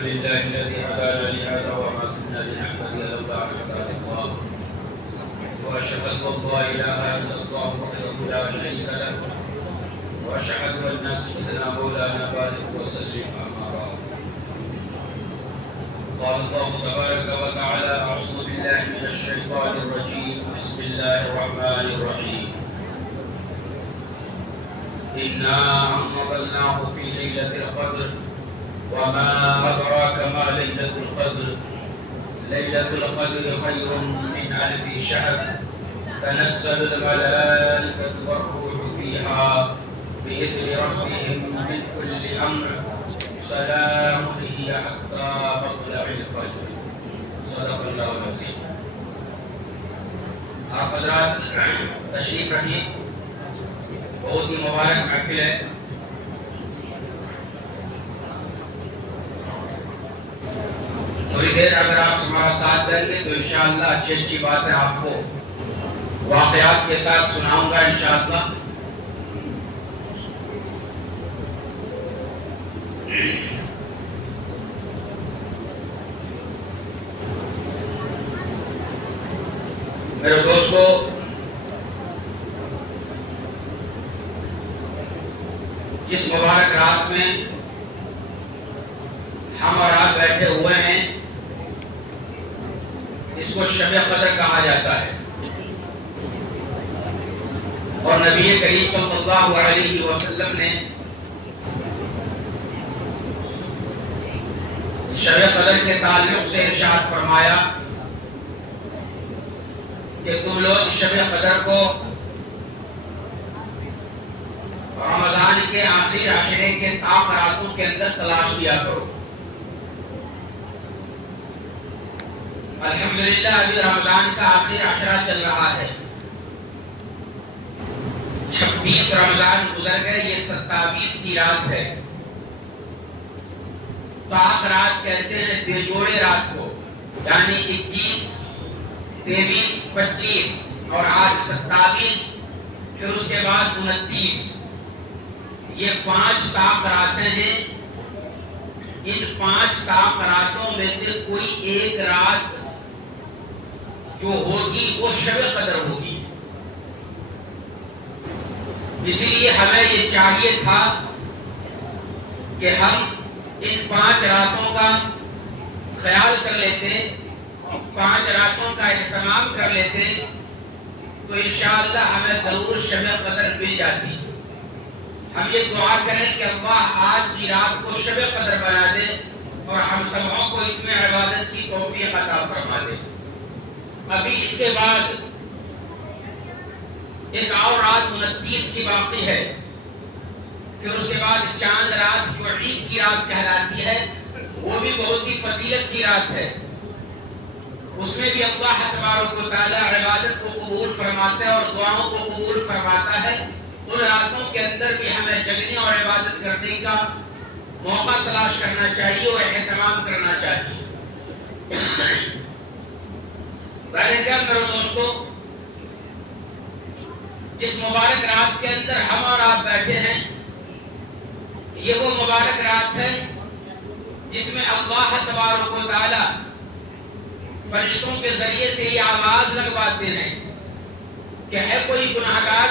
لله الذي هدانا لهذا وما كنا لنهتدي لولا أن هدانا الله وأشهد أن لا إله إلا الله وحده لا شريك له وأشهد أن سيدنا مولانا بارك وسلم أما بعد. قال الله تبارك وتعالى: أعوذ بالله من الشيطان الرجيم بسم الله الرحمن الرحيم. إنا أنزلناه في ليلة القدر وما أدراك ما ليلة القدر ليلة القدر خير من ألف شهر تنزل الملائكة والروح فيها بإذن ربهم من كل أمر سلام هي حتى مطلع الفجر. صدق الله العظيم. آپ حضرات تشریف رکھیں، بہت ہی مبارک محفل ہے. تھوڑی دیر اگر آپ ہمارا ساتھ دیں گے تو انشاءاللہ اچھی اچھی باتیں آپ کو واقعات کے ساتھ سناؤں گا انشاءاللہ. میرے دوستو، جس مبارک رات میں ہم اور آپ بیٹھے ہوئے ہیں اس کو شب قدر کہا جاتا ہے، اور نبی کریم صلی اللہ علیہ وسلم نے شب قدر کے تعلق سے ارشاد فرمایا کہ تم لوگ شب قدر کو رمضان کے آخری عشرے کے طاق راتوں کے اندر تلاش کیا کرو. الحمدللہ ابھی رمضان کا آخری عشرہ چل رہا ہے. 26 رمضان گزر گئے، یہ 27 کی رات ہے. طاق رات کہتے ہیں بے جوڑے رات کو، یعنی 21 23 25 اور آج 27، پھر اس کے بعد 29. یہ 5 طاق راتیں ہیں. ان 5 طاق راتوں میں سے کوئی ایک رات جو ہوگی وہ شب قدر ہوگی. اسی لیے ہمیں یہ چاہیے تھا کہ ہم ان 5 راتوں کا خیال کر لیتے، 5 راتوں کا اہتمام کر لیتے تو انشاءاللہ ہمیں ضرور شب قدر مل جاتی. ہم یہ دعا کریں کہ اللہ آج کی رات کو شب قدر بنا دے اور ہم سبوں کو اس میں عبادت کی توفیق عطا فرما دے. ابھی اس کے بعد ایک اور رات 29 کی باقی ہے. پھر اس کے بعد چاند رات جو عید کی رات کہلاتی ہے وہ بھی بہت ہی فضیلت کی رات ہے. اس میں بھی اللہ تبارک و تعالی عبادت کو قبول فرماتا ہے اور دعاؤں کو قبول فرماتا ہے. ان راتوں کے اندر بھی ہمیں جگنے اور عبادت کرنے کا موقع تلاش کرنا چاہیے اور اہتمام کرنا چاہیے. میرے دوستو، جس مبارک رات کے اندر ہم اور آپ بیٹھے ہیں یہ وہ مبارک رات ہے جس میں اللہ تبارک و تعالی فرشتوں کے ذریعے سے یہ آواز لگواتے ہیں کہ ہے کوئی گناہگار،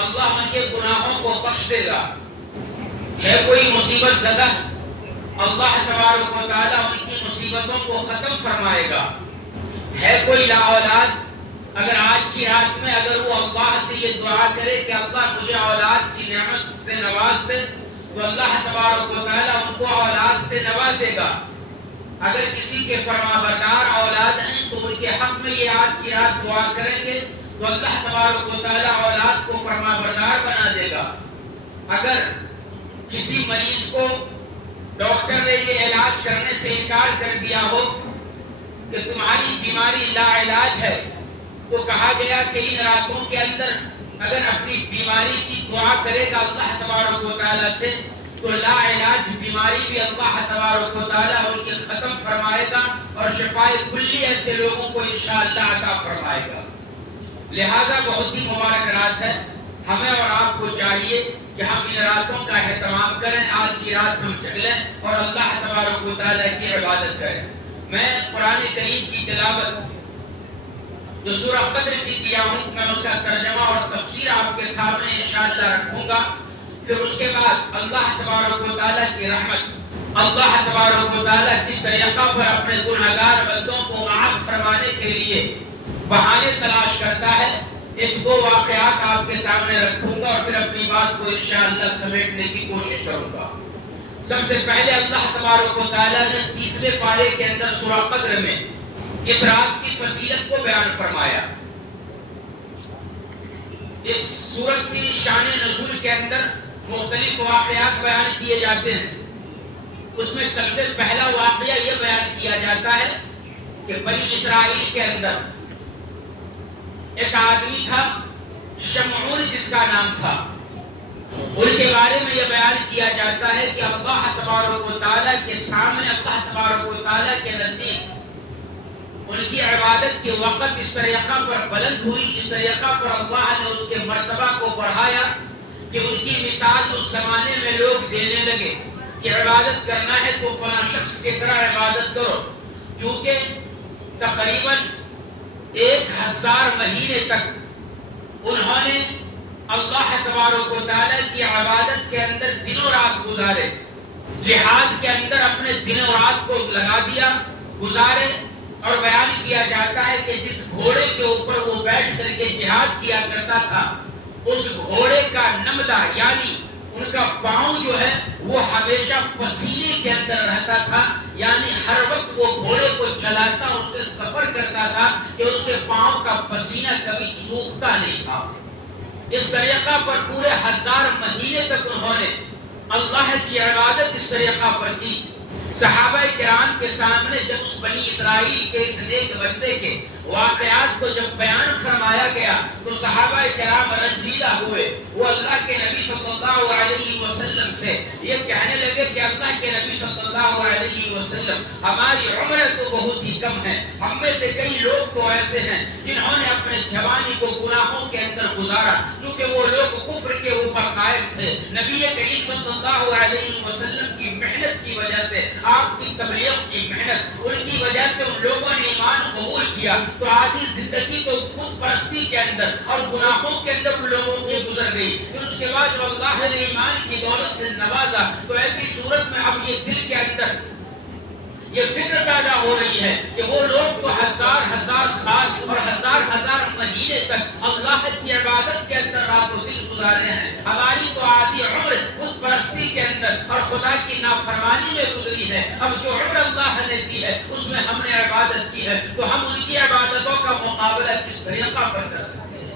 اللہ ان کے گناہوں کو بخش دے گا. ہے کوئی مصیبت زدہ، اللہ تبارک و تعالی ان کی مصیبتوں کو ختم فرمائے گا. ہے کوئی لا اولاد، اگر آج کی رات میں اگر وہ اللہ سے یہ دعا کرے کہ اللہ مجھے اولاد کی نعمت سے نواز دے تو اللہ تبارک و تعالی ان کو اولاد سے نوازے گا. اگر کسی کے فرما بردار اولاد ہیں تو ان کے حق میں یہ آج کی رات دعا کریں گے تو اللہ تبارک و تعالی اولاد کو فرما بردار بنا دے گا. اگر کسی مریض کو ڈاکٹر نے یہ علاج کرنے سے انکار کر دیا ہو کہ تمہاری بیماری لا علاج ہے تو کہا گیا کہ ان راتوں کے اندر اگر اپنی بیماری کی دعا کرے گا اللہ تبارک و تعالی سے تو لا علاج بیماری بھی اللہ تبارک و تعالی ان کی ختم فرمائے گا اور شفاء کلی ایسے لوگوں کو انشاءاللہ عطا فرمائے گا. لہذا بہت ہی مبارک رات ہے. ہمیں اور آپ کو چاہیے کہ ہم ان راتوں کا اہتمام کریں، آج کی رات ہم جگلیں اور اللہ تبارک و تعالیٰ کی عبادت کریں۔ میں قرآن کریم کی تلاوت جو سورہ قدر کی کیا ہوں، میں اس کا ترجمہ اور تفسیر آپ کے سامنے انشاءاللہ رکھوں گا۔ پھر اس کے بعد اللہ تبارک و تعالیٰ کی رحمت، اللہ تبارک و تعالیٰ کس طریقہ پر اپنے گنہگار بندوں کو معاف فرمانے کے لیے بہانے تلاش کرتا ہے، ایک دو واقعات آپ کے سامنے رکھوں گا اور پھر اپنی بات کو انشاءاللہ سمیٹنے کی کوشش کروں گا۔ سب سے پہلے اللہ تبارک و تعالیٰ نے 30ویں پارے کے اندر سورہ قدر میں اس رات کی فضیلت کو بیان فرمایا۔ اس سورت کی شان نزول کے اندر مختلف واقعات بیان کیے جاتے ہیں۔ اس میں سب سے پہلا واقعہ یہ بیان کیا جاتا ہے کہ بنی اسرائیل کے اندر ایک آدمی تھا شمعون جس کا نام تھا۔ ان کے بارے میں یہ بیان کیا جاتا ہے کہ اللہ تبارک و تعالیٰ کے سامنے، اللہ تبارک و تعالیٰ کے نزدیک ان کی عبادت کے وقت اس طریقہ پر بلند ہوئی، اس طریقہ پر اللہ نے اس کے مرتبہ کو بڑھایا کہ ان کی مثال اس زمانے میں لوگ دینے لگے کہ عبادت کرنا ہے تو فلاں شخص کی طرح عبادت کرو، چونکہ تقریباً 1000 مہینے تک انہوں نے اللہ تبارک و تعالیٰ کی عبادت کے اندر دن و رات گزارے، جہاد کے اندر اپنے دن و رات کو لگا دیا، گزارے۔ اور بیان کیا جاتا ہے کہ جس گھوڑے کے اوپر وہ بیٹھ کر کے جہاد کیا کرتا تھا، اس گھوڑے کا نمدہ یعنی ان کا پاؤں جو ہے وہ ہمیشہ پسینے کے اندر رہتا تھا، یعنی ہر وقت وہ گھوڑے کو چلاتا، اس سے سفر کرتا تھا کہ اس کے پاؤں کا پسینہ کبھی سوکھتا نہیں تھا۔ اس طریقہ پر پورے 1000 مہینے تک انہوں نے اللہ کی عبادت اس طریقہ پر کی۔ صحابہ کرام کے سامنے جب اس بنی اسرائیل کے اس نیک بندے کے واقعات کو جب بیان فرمایا گیا تو صحابہ کرام رنجیدہ ہوئے۔ وہ اللہ کے نبی صلی اللہ علیہ وسلم سے یہ کہنے لگے کہ اللہ کے نبی صلی اللہ علیہ وسلم، ہماری عمر تو بہت ہی کم ہے، ہم میں سے کئی لوگ تو ایسے ہیں جنہوں نے اپنے جوانی کو گناہوں کے اندر گزارا، چونکہ وہ لوگ کفر کے اوپر قائم تھے۔ نبی کریم صلی اللہ علیہ وسلم کی محنت کی وجہ سے، آپ کی تبلیغ کی محنت، ان کی وجہ سے ان لوگوں نے ایمان قبول کیا، تو آدھی زندگی تو خود پرستی کے اندر اور گناہوں کے اندر ان لوگوں کی گزر گئی۔ پھر اس کے بعد جب اللہ نے ایمان کی دولت سے نوازا تو ایسی صورت میں اب یہ دل کے اندر یہ فکر پیدا ہو رہی ہے کہ وہ لوگ تو 1000 سال اور 1000 مہینے تک اللہ کی عبادت کے اندر رات و دن گزارے ہیں، ہماری تو آدھی عمر خود پرستی کے اندر اور خدا کی نافرمانی میں گزری ہے۔ اب جو عمر اللہ نے دی ہے اس میں ہم نے عبادت کی ہے، تو ہم ان کی عبادتوں کا مقابلہ کس طریقہ پر کر سکتے ہیں؟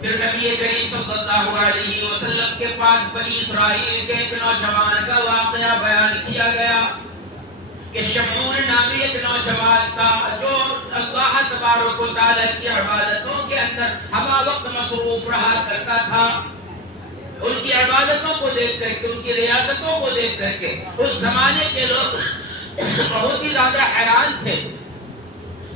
پھر نبی کریم صلی اللہ علیہ وسلم کے پاس بنی اسرائیل کے ایک نوجوان کا واقعہ بیان کیا گیا کہ شمعون نامی ایک نوجوان تھا جو اللہ تبارک و تعالیٰ کی عبادتوں کے اندر ہمہ وقت مصروف رہا کرتا تھا۔ ان کی عبادتوں کو دیکھ کر کے، ان کی ریاضتوں کو دیکھ کر کے اس زمانے کے لوگ بہت ہی زیادہ حیران تھے،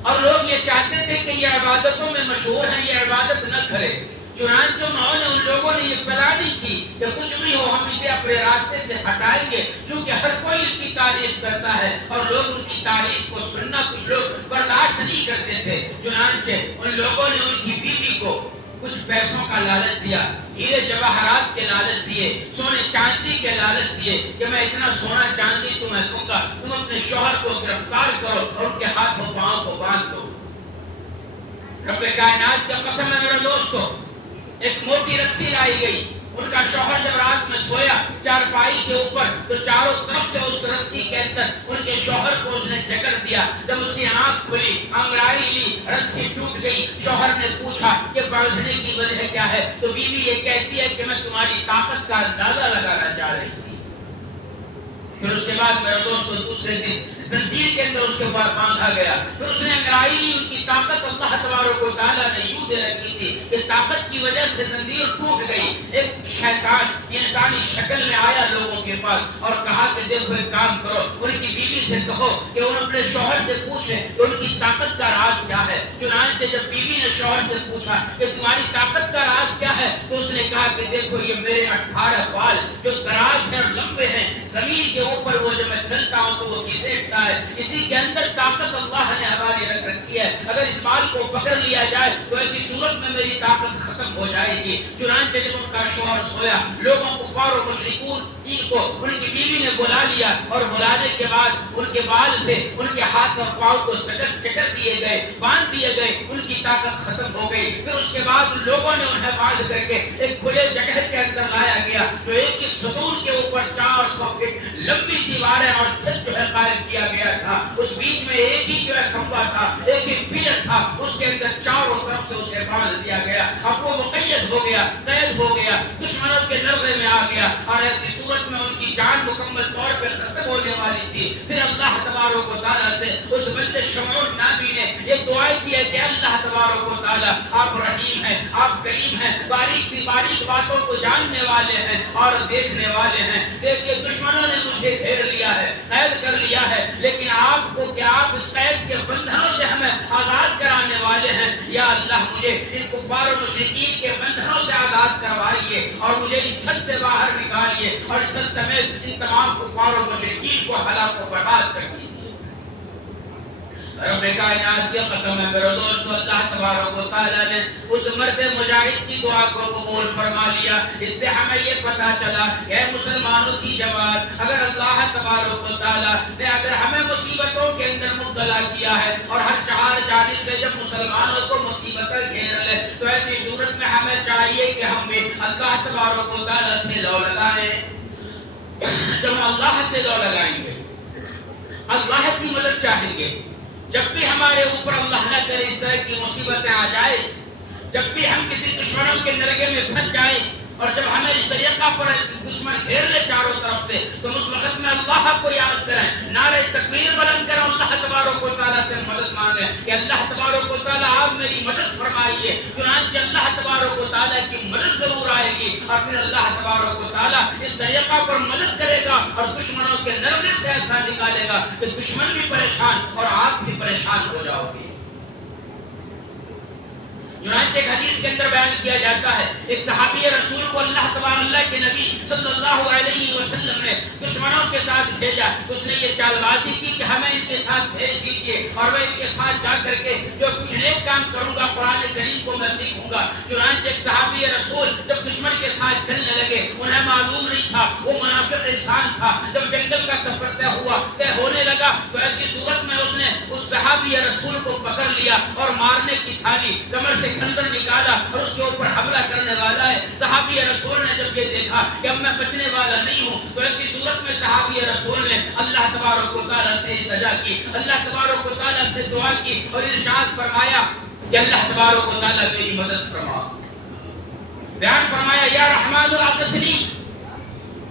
اور لوگ یہ چاہتے تھے کہ یہ عبادتوں میں مشہور ہیں، یہ عبادت نہ کرے۔ چنانچہ ان لوگوں نے یہ پلاننگ کی کہ کچھ بھی ہو ہم اسے اپنے راستے سے ہٹائیں گے، چونکہ ہر کوئی اس کی تعریف کرتا ہے اور لوگ ان کی تعریف کو سننا کچھ لوگ برداشت نہیں کرتے تھے۔ چنانچہ ان لوگوں نے ان کی بیوی کو کچھ پیسوں کا لالچ دیا، ہیرے جواہرات کے لالچ دیے، سونے چاندی کے لالچ دیے کہ میں اتنا سونا چاندی تمہیں دوں گا، تم اپنے شوہر کو گرفتار کرو اور ان کے ہاتھوں پاؤں کو باندھ دو۔ رب کائنات کی قسم ہے میرے دوستو، ایک موٹی رسی لائی گئی، ان کا شوہر جب رات میں سویا چارپائی کے اوپر تو چاروں طرف سے اس رسی کے اندر ان کے شوہر کو اس نے جکڑ دیا۔ جب اس کی آنکھ کھلی، انگڑائی لی، رسی ٹوٹ گئی۔ شوہر نے پوچھا کہ باندھنے کی وجہ کیا ہے؟ تو بیوی یہ کہتی ہے کہ میں تمہاری طاقت کا اندازہ لگانا چاہ رہی تھی۔ پھر اس کے بعد میرے دوستو دوسرے دن زنجیر کے اندر اس کے اوپر باندھا گیا، پھر اس نے انگڑائی لی، ان کی طاقت اللہ تبارک و تعالیٰ نے یوں دے رکھی تھی کہ طاقت کی وجہ سے زنجیر ٹوٹ گئی. ایک شیطان انسانی شکل میں آیا لوگوں کے پاس اور کہا کہ دیکھو ایک کام کرو, ان کی بیوی سے کہو کہ ان اپنے شوہر سے پوچھیں کہ ان کی طاقت کا راز کیا ہے. چنانچہ جب بیوی نے شوہر سے پوچھا کہ تمہاری طاقت کا راز کیا ہے, تو اس نے کہا کہ دیکھو یہ میرے 18 بال جو دراز ہیں اور لمبے ہیں, زمین کے اوپر وہ جب میں چلتا ہوں تو وہ گھسیٹتا ہے, اسی کے اندر طاقت اللہ نے ہماری رکھ رکھی ہے. اگر اس بال کو پکڑ لیا جائے تو ایسی صورت میں میری طاقت ختم ہو جائے گی. چنانچہ جب ان کا شوہر سویا, لوگوں کفار و مشرکون کو ان کی بیوی نے بلا لیا اور بلانے کے بعد ان کے بال سے ان کے ہاتھ اور پاؤں کو چکر دیے گئے, باندھ دیے گئے, ان کی طاقت ختم ہو گئی. پھر اس کے بعد لوگوں نے انہیں باندھ کر کے ایک کھلے جگہ کے اندر لایا گیا جو ایک ہی ستون کے اوپر 400 فٹ لمبی دیواریں اور چھت جو ہے قائم کیا گیا تھا. اس بیچ میں ایک ہی جو ہے کھمبا تھا, ایک ہی پلر تھا, اس کے اندر چاروں طرف سے اسے باندھ دیا گیا. اب وہ مقید ہو گیا, قید ہو گیا, دشمنوں کے نظرے میں آ گیا اور ایسی صورت میں ان کی جان مکمل طور پہ ختم ہونے والی تھی. پھر اللہ تبارک و تعالیٰ سے اس بندے شمعون نامی نے یہ دعا کی ہے کہ اللہ تبارک و تعالیٰ آپ رحیم ہیں, آپ کریم ہیں, باریک سی باریک باتوں کو جاننے والے ہیں اور دیکھنے والے ہیں. دیکھیے دشمنوں نے مجھے گھیر لیا ہے, قید کر لیا ہے, لیکن آپ کو کہ آپ اس قید کے بندھنوں سے ہمیں آزاد کرانے والے ہیں. یا اللہ مجھے ان کفار و مشرکین کے بندھنوں سے آزاد کروائیے اور مجھے ان چھت سے باہر نکالیے اور چھت سمیت ان تمام کفار و مشرکین کو ہلاک و برباد کر دیجیے. رب کائنات کی قسم ہے میرے دوستو, اللہ تبارک و تعالیٰ نے اس مرد مجاہد کی دعا کو قبول فرما لیا. اس سے ہمیں یہ پتا چلا کہ مسلمانوں کی جماعت, اگر اللہ تبارک و تعالیٰ نے اگر ہمیں مصیبتوں کے اندر مبتلا کیا ہے اور ہر چار جانب سے جب مسلمانوں کو مصیبتیں گھیر لے, تو ایسی صورت میں ہمیں چاہیے کہ ہم بھی اللہ تبارک و تعالیٰ سے لو لگائیں. جب ہم اللہ سے لو لگائیں گے, اللہ کی مدد چاہیں گے, جب بھی ہمارے اوپر اللہ نہ کرے اس طرح کی مصیبتیں آ جائے, جب بھی ہم کسی دشمنوں کے نرگے میں پھنس جائیں اور جب ہمیں اس طریقہ پر دشمن گھیر لے چاروں طرف سے, تو اس وقت میں اللہ کو یاد کریں, نعرہ تکبیر بلند کریں, اللہ تبارک و تعالیٰ سے مدد مانگیں کہ اللہ تبارک و تعالیٰ آپ میری مدد فرمائیے. چنانچہ اللہ تبارک و تعالیٰ کی مدد ضرور آئے گی اور پھر اللہ تبارک و تعالیٰ اس طریقہ پر مدد کرے گا اور دشمنوں کے نرغے سے ایسا نکالے گا کہ دشمن بھی پریشان اور آپ بھی پریشان ہو جاؤ گے. چنانچہ ایک حدیث کے اندر بیان کیا جاتا ہے, ایک صحابی رسول کو اللہ کے نبی صلی اللہ علیہ وسلم نے دشمنوں کے ساتھ بھیجا. اس نے یہ چال بازی کی کہ ہمیں ان کے ساتھ بھیج دیجیے اور میں ان کے ساتھ جا کر کے جو کچھ نیک کام کروں گا قرآن کریم کو میں سیکھوں گا. چنانچہ ایک صحابی رسول جب دشمن کے ساتھ چلنے لگے, انہیں معلوم نہیں تھا, وہ منافق انسان تھا. جب جنگل کا سفر طے ہونے لگا تو ایسی صورت میں اس نے اس صحابی رسول کو پکڑ لیا اور مارنے کی تھالی, کمر سے خنجر نکالا اور اس کے اوپر حملہ کرنے والا ہے. صحابی رسول نے جب یہ دیکھا کہ اب میں بچنے والا نہیں ہوں, تو ایسی صورت میں صحابی رسول نے اللہ تبارک و تعالیٰ سے التجا کی, اللہ تبارک و تعالیٰ سے دعا کی اور ارشاد فرمایا کہ اللہ تبارک و تعالیٰ میری مدد فرما. بیان فرمایا یا رحمان اغثنی.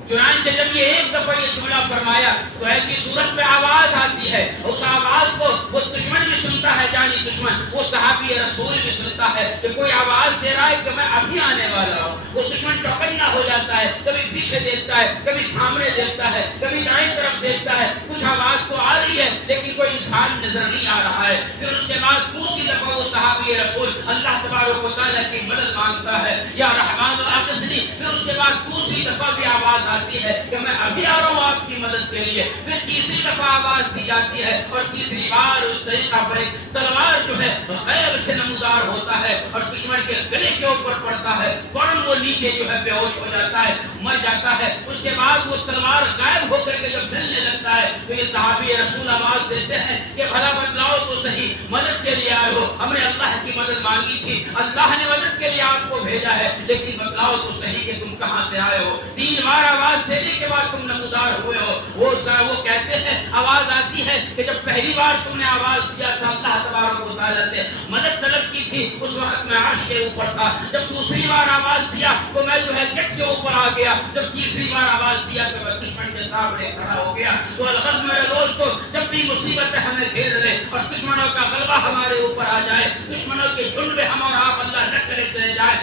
چنانچہ جب یہ ایک دفعہ یہ جملہ فرمایا تو ایسی صورت میں آواز آتی ہے, اس آواز کو وہ دشمن بھی سنتا ہے, جانی دشمن, وہ صحابی رسول بھی سنتا ہے کہ کوئی آواز دے رہا ہے کہ میں ابھی آنے والا ہوں. وہ دشمن چوکنا ہو جاتا ہے, کبھی پیچھے دیکھتا ہے, کبھی سامنے دیکھتا ہے, کبھی دائیں طرف دیکھتا ہے, کچھ آواز تو آ رہی ہے لیکن کوئی انسان نظر نہیں آ رہا ہے. پھر اس کے بعد دوسری دفعہ وہ صحابی رسول اللہ تبارک و تعالیٰ کی مدد مانگتا ہے, یا رحمان اغثنی. پھر اس کے بعد دوسری دفعہ بھی آواز آتی ہے کہ میں ابھی آ رہا ہوں آپ کی مدد کے لیے. پھر تیسری دفعہ آواز دی جاتی ہے اور تیسری بار اس طریقہ پر ایک تلوار جو ہے غیب سے نمودار ہوتا ہے اور دشمن کے گلے کے اوپر پڑتا ہے. فوراً وہ نیچے جو ہے بے ہوش ہو جاتا ہے, مر جاتا ہے. اس کے بعد وہ تلوار غائب ہو کر کے جب چلنے لگتا ہے تو یہ صحابی رسول آواز دیتے ہیں کہ بھلا بتلاؤ تو صحیح, مدد کے لیے آئے ہو, ہم نے اللہ کی مدد مانگی تھی, اللہ نے مدد کے لیے آپ کو بھیجا ہے, لیکن بتلاؤ تو صحیح کہ تم کہاں سے آئے ہو. 3 بار آواز دینے کے بعد تم نمودار ہوئے ہو. وہ کہتے ہیں, آواز آتی ہے کہ جب پہلی بار تم نے آواز دیا تھا اللہ تبارک و تعالیٰ سے مدد طلب کی تھی, اس وقت میں عرش کے اوپر تھا. جب دوسری بار آواز دیا تو میں جو ہے گٹ کے اوپر آ گیا. جب تیسری بار آواز دیا تو میں دشمن کے سامنے کھڑا ہو گیا. تو الغرض میرے دوستو, جب بھی مصیبتیں ہمیں گھیر لے اور دشمنوں کا غلبہ ہمارے اوپر آ جائے, دشمنوں کے جھنڈ میں ہم اور آپ اللہ نہ کرے چلے جائے,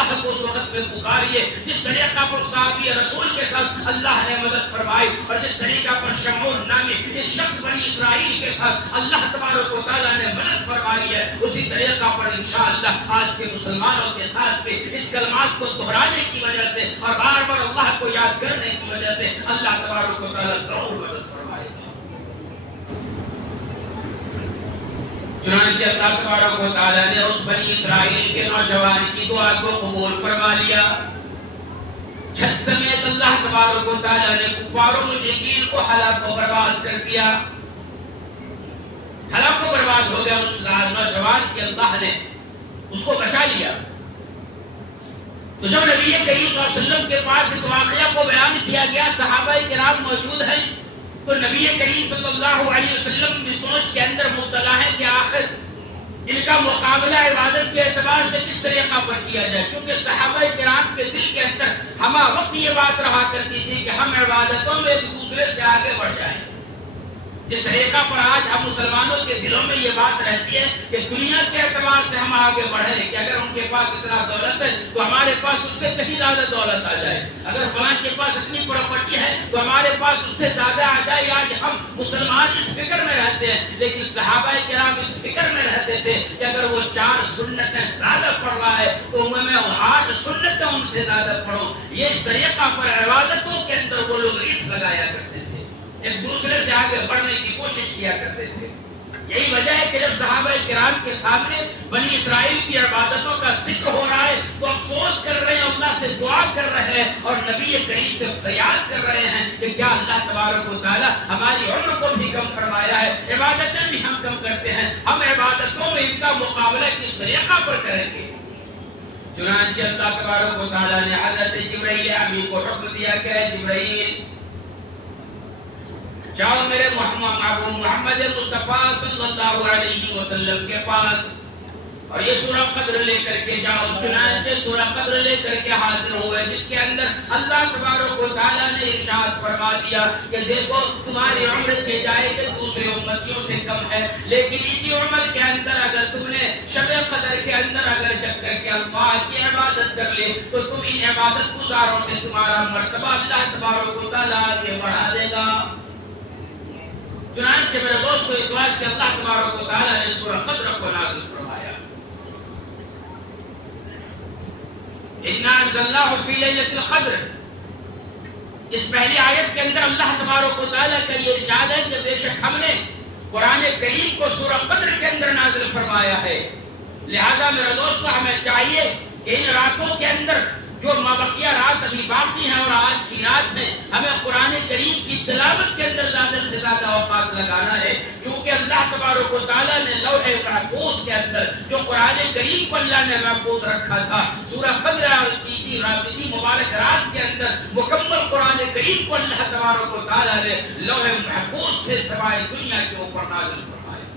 اللہ کو اس وقت میں پکاریے جس طریقہ پر صحابی رسول کے ساتھ اللہ نے مدد فرمائی، اور جس طریقہ پر شمعون نامی اس شخص بنی اسرائیل کے ساتھ اللہ تبارک و تعالیٰ نے مدد فرمائی ہے، اسی طریقہ پر انشاءاللہ آج کے مسلمانوں کے ساتھ بھی اس کلمات کو دہرانے کی وجہ سے اور بار بار اللہ کو یاد کرنے کی وجہ سے اللہ تبارک و تعالیٰ ضرور مدد فرمائے گا۔ چنانچہ اللہ تبارک و تعالیٰ نے اس بنی اسرائیل کے نوجوان کی دعا کو قبول فرما لیا۔ چھت سمیت اللہ تبارک و تعالیٰ نے کفار و مشرکین کو ہلاک و برباد کر دیا، ہلاک و برباد ہو گیا اس نوجوان کی، اللہ نے اس کو بچا لیا۔ تو جب نبی کریم صلی اللہ علیہ وسلم کے پاس اس واقعہ کو بیان کیا گیا، صحابہ کرام موجود ہیں، تو نبی کریم صلی اللہ علیہ وسلم بھی سوچ کے اندر مبتلا ہے کہ آخر ان کا مقابلہ عبادت کے اعتبار سے کس طریقہ پر کیا جائے، کیونکہ صحابہ کرام کے دل کے اندر ہمہ وقت یہ بات رہا کرتی تھی کہ ہم عبادتوں میں ایک دوسرے سے آگے بڑھ جائیں۔ جس طریقہ پر آج ہم مسلمانوں کے دلوں میں یہ بات رہتی ہے کہ دنیا کے اعتبار سے ہم آگے بڑھیں، کہ اگر ان کے پاس اتنا دولت ہے تو ہمارے پاس اس سے کہیں زیادہ دولت آ جائے، اگر فلاں کے پاس اتنی پراپرٹی ہے تو ہمارے پاس اس سے زیادہ آ جائے۔ آج ہم مسلمان اس فکر میں رہتے ہیں، لیکن صحابہ کرام اس فکر میں رہتے تھے کہ اگر وہ 4 سنتیں زیادہ پڑھ رہا ہے تو میں 8 سنتیں ان سے زیادہ پڑھوں۔ یہ اس طریقہ پر عبادتوں کے اندر وہ لوگ ریس لگایا کرتے تھے، ایک دوسرے سے آگے بڑھنے کی کوشش کیا کرتے تھے۔ یہی وجہ ہے کہ جب صحابہ کرام کے سامنے بنی اسرائیل کی عبادتوں کا ذکر ہو رہا ہے تو افسوس کر رہے ہیں، اللہ سے دعا کر رہے ہیں اور نبی کریم سے فریاد کر رہے ہیں کہ کیا اللہ تبارک و تعالیٰ ہماری عمر کو بھی کم فرمایا ہے، عبادتیں بھی ہم کم کرتے ہیں، ہم عبادتوں میں ان کا مقابلہ کس طریقہ پر کریں گے۔ چنانچہ اللہ تبارک و تعالیٰ نے حضرت جبرائیل امین کو حکم دیا کہ اے جبرائیل جاؤ میرے محمد مصطفیٰ صلی اللہ علیہ وسلم کے پاس اور یہ سورہ قدر لے کر کے جاؤ۔ چنانچہ سورہ قدر لے کر کے حاضر ہوئے، جس کے اندر اللہ تبارک و تعالیٰ نے ارشاد فرما دیا کہ دیکھو تمہاری عمر چہ جائے کہ دوسرے امتیوں سے کم ہے، لیکن اسی عمر کے اندر اگر تم نے شب قدر کے اندر اگر جگ کر کے اللہ کی عبادت کر لی تو تم ان عبادت گزاروں سے تمہارا مرتبہ اللہ تبارک و تعالیٰ آگے بڑھا دے گا۔ چنانچہ میرے دوستو اس واسطے اللہ تبارک و تعالیٰ نے سورہ قدر کو نازل فرمایا۔ اِنَّا أَنزَلْنَاهُ فِي لَيْلَةِ الْقَدْرِ، اس پہلی آیت کے اندر اللہ تبارک و تعالیٰ کا یہ ارشاد ہے کہ بے شک ہم نے قرآن کریم کو سورہ قدر کے اندر نازل فرمایا ہے، لہذا میرے دوستو ہمیں چاہیے کہ ان راتوں کے اندر جو مابقیہ رات ابھی باقی ہیں اور آج کی رات ہے، ہمیں قرآن کریم کی تلاوت کے اندر زیادہ سے زیادہ اوقات لگانا ہے، چونکہ اللہ تبارک و تعالیٰ نے لوح محفوظ کے اندر جو قرآن کریم کو اللہ نے محفوظ رکھا تھا، سورہ قدر اور اسی مبارک رات کے اندر مکمل قرآن کریم کو اللہ تبارک و تعالیٰ نے لوح محفوظ سے سوائے دنیا کے اوپر نازل فرمایا۔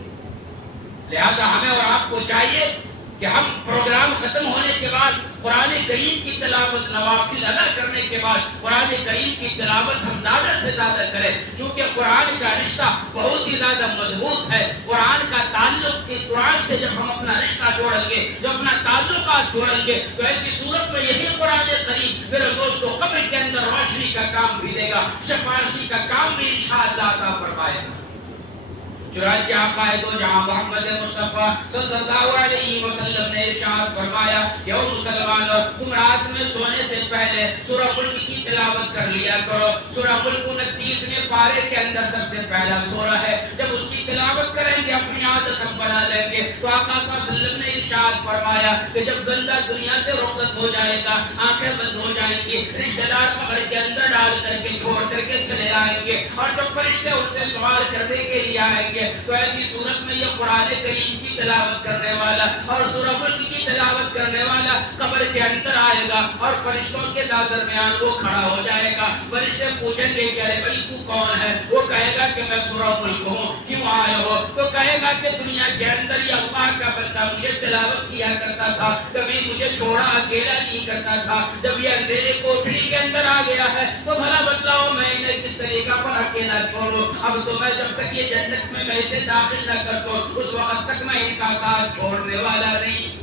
لہذا ہمیں اور آپ کو چاہیے کہ ہم پروگرام ختم ہونے کے بعد قرآن کریم کی تلاوت نوافل ادا کرنے کے بعد قرآن کریم کی تلاوت ہم زیادہ سے زیادہ کریں، چونکہ قرآن کا رشتہ بہت ہی زیادہ مضبوط ہے۔ قرآن کا تعلق کہ قرآن سے جب ہم اپنا رشتہ جوڑیں گے، جب اپنا تعلقات جوڑیں گے تو ایسی صورت میں یہی قرآن کریم میرے دوستو قبر کے اندر روشنی کا کام بھی دے گا، شفاعت کا کام بھی انشاءاللہ عطا فرمائے گا۔ چنانچہ آقا دو جہاں محمد مصطفیٰ صلی اللہ علیہ وسلم نے ارشاد فرمایا کہ او مسلمانوں تم رات میں سونے سے پہلے سورہ ملک کی تلاوت کر لیا کرو۔ سورہ ملک 29ویں پارے کے اندر سب سے پہلا سورہ ہے، جب اس کی تلاوت کریں گے اپنی عادت ہم بنا لیں گے۔ تو آقا صلی اللہ علیہ وسلم نے ارشاد فرمایا کہ جب بندہ دنیا سے رخصت ہو جائے گا، آنکھیں بند ہو جائیں گی، رشتہ دار قبر کے اندر ڈال کر کے چھوڑ کر کے چلے آئیں گے، اور جب فرشتے ان سے سوال کرنے کے لیے آئیں گے تو ایسی صورت میں یہ قرآن کریم کی تلاوت کرنے والا اور سورہ ملک کی تلاوت کرنے والا قبر کے اندر آئے گا اور فرشتوں کے درمیان وہ کھڑا ہو جائے گا۔ فرشتے پوچھیں گے کہ ارے بھائی تو کون ہے؟ وہ کہے گا کہ میں سورہ ملک ہوں، کیوں آئے ہو؟ تو کہے گا کہ دنیا کے اندر یہ اللہ کا بندہ مجھے تلاوت کیا کرتا تھا، کبھی مجھے چھوڑا اکیلا نہیں کرتا تھا، جب یہ اندھیرے کوٹھری کے اندر آ گیا ہے تو بھلا بتلاؤ میں انہیں کس طریقہ پر اکیلا چھوڑوں؟ اب تو میں جب تک یہ جنت میں اسے داخل نہ کر دو اس وقت تک میں ان کا ساتھ چھوڑنے والا نہیں۔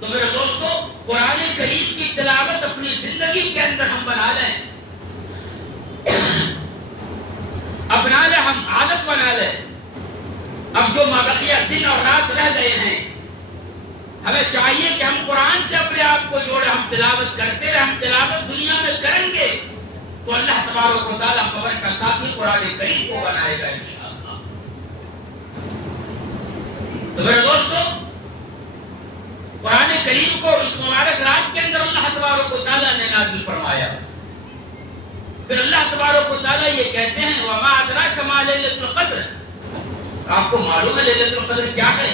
تو میرے دوستو قرآن کریم کی تلاوت اپنی زندگی کے اندر ہم بنا لیں، اپنا لیں، ہم عادت بنا لیں۔ اب جو مابقیہ دن اور رات رہ گئے ہیں، ہمیں چاہیے کہ ہم قرآن سے اپنے آپ کو جوڑیں، ہم تلاوت کرتے رہیں، ہم تلاوت دنیا میں کریں گے تو اللہ تبارک و تعالیٰ قبر کا ساتھی قرآن کریم کو بنائے گا انشاءاللہ۔ تو میرے دوستو قرآن کریم کو اس مبارک رات کے اندر اللہ تبارک و تعالیٰ نے نازل فرمایا۔ پھر اللہ تبارک و تعالیٰ یہ کہتے ہیں وَمَا أَدْرَاكَ مَا لَيْلَةُ الْقَدْرِ، آپ کو معلوم ہے لیلۃ القدر کیا ہے؟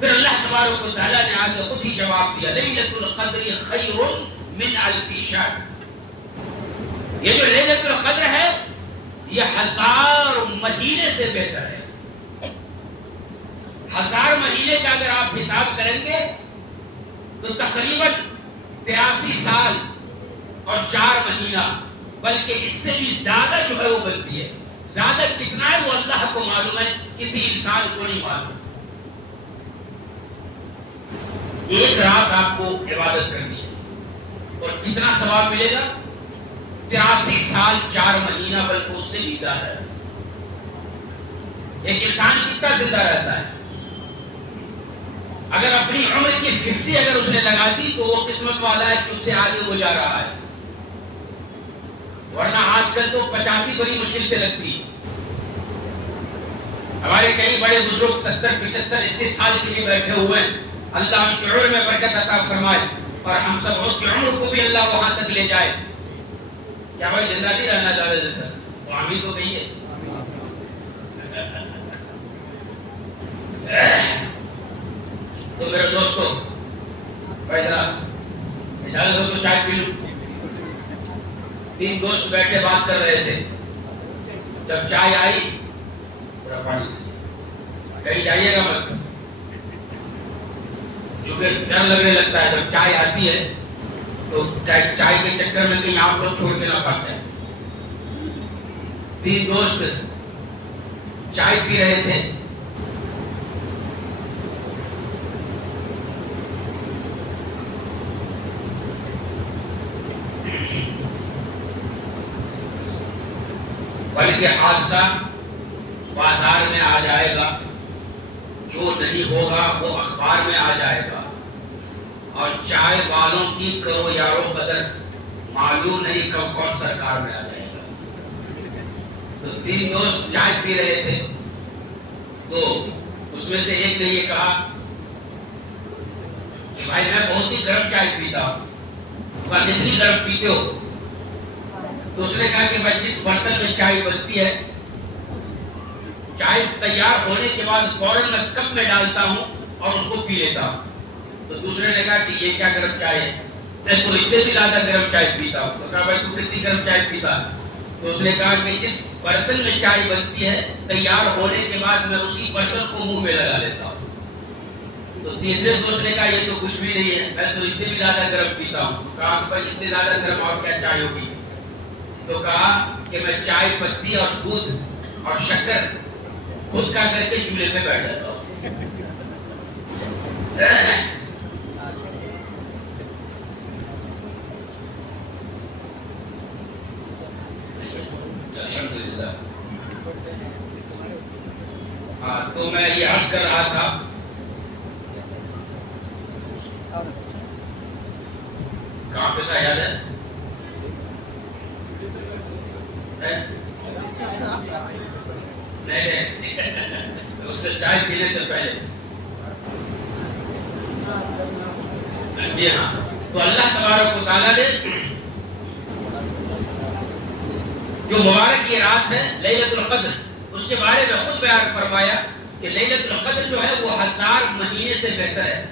پھر اللہ تبارک و تعالیٰ نے آگے خود ہی جواب دیا لیلۃ القدر خیر من الف شہر، یہ جو لیلۃ القدر ہے یہ 1000 مہینے سے بہتر ہے۔ 1000 مہینے کا اگر آپ حساب کریں گے تو تقریباً 83 سال اور 4 مہینہ، بلکہ اس سے بھی زیادہ جو ہے وہ بنتی ہے۔ زیادہ کتنا ہے وہ اللہ کو معلوم ہے، کسی انسان کو نہیں معلوم۔ ایک رات آپ کو عبادت کرنی ہے اور کتنا ثواب ملے گا؟ 83 سال 4 مہینہ، بلکہ اس سے بھی زیادہ ہے۔ ایک انسان کتنا زندہ رہتا ہے؟ اگر اپنی عمر کی 50 اگر اس نے لگا دی تو وہ قسمت والا ہے کہ اس سے آگے وہ جا رہا ہے، ورنہ آج کل تو 85 بڑی مشکل سے لگتی ہے۔ ہمارے کئی بڑے بزرگ 70 75 80 سال کے لیے بیٹھے ہوئے ہیں، اللہ ان کی عمر میں برکت عطا فرمائے اور ہم سب کی عمر کو بھی اللہ وہاں تک لے جائے۔ کیا بھائی زندہ نہیں رہنا زیادہ زندہ؟ تو آمین تو کہیے۔ تو میرے دوستو پہلا اجازت ہو تو چائے پی لوں۔ 3 دوست بیٹھے بات کر رہے تھے، جب چائے آئی پورا پانی کہیں جائیے گا مت، چونکہ ڈر لگنے لگتا ہے جب چائے آتی ہے تو چائے کے چکر میں کہیں آپ لوگ چھوڑ کے نہ پاتے ہیں۔ 3 دوست چائے پی رہے تھے، بلکہ حادثہ بازار میں آ جائے گا، جو نہیں ہوگا وہ اخبار میں آ جائے گا، اور چائے والوں کی کرو یارو قدر معلوم نہیں کب کون سرکار میں آ جائے گا۔ تو 3 دوست چائے پی رہے تھے، تو اس میں سے ایک نے یہ کہا کہ بھائی میں بہت ہی گرم چائے پیتا ہوں۔ کہا کتنی گرم پیتے ہو؟ تو اس نے کہا کہ میں جس برتن میں چائے بنتی ہے، چائے تیار ہونے کے بعد فوراً میں کپ میں ڈالتا ہوں اور اس کو پی لیتا ہوں۔ تو دوسرے نے کہا کہ یہ کیا گرم چائے ہے؟ میں تو اس سے بھی زیادہ گرم چائے پیتا ہوں۔ تو کہا بھائی تو کتنی گرم چائے پیتا؟ تو اس نے کہا کہ جس برتن میں چائے بنتی ہے تیار ہونے کے بعد میں اسی برتن کو منہ میں لگا لیتا ہوں۔ تو تیسرے دوست نے کہا یہ تو کچھ بھی نہیں ہے، میں تو اس سے بھی زیادہ گرم پیتا ہوں۔ تو کہا کہ بھائی اس سے زیادہ گرم اور کیا چائے ہوگی؟ تو کہا کہ میں چائے پتی اور دودھ اور شکر خود کا کر کے چولہے پہ بیٹھ جاتا ہوں۔ الحمدللہ۔ ہاں تو میں یہ عرض کر رہا تھا کہاں پہ تھا یاد ہے؟ نہیں اس سے چائے پینے سے پہلے جی ہاں، تو اللہ تبارک و تعالیٰ نے جو مبارک یہ رات ہے لیلۃ القدر، اس کے بارے میں خود بیان فرمایا کہ لیلۃ القدر جو ہے وہ 1000 مہینے سے بہتر ہے۔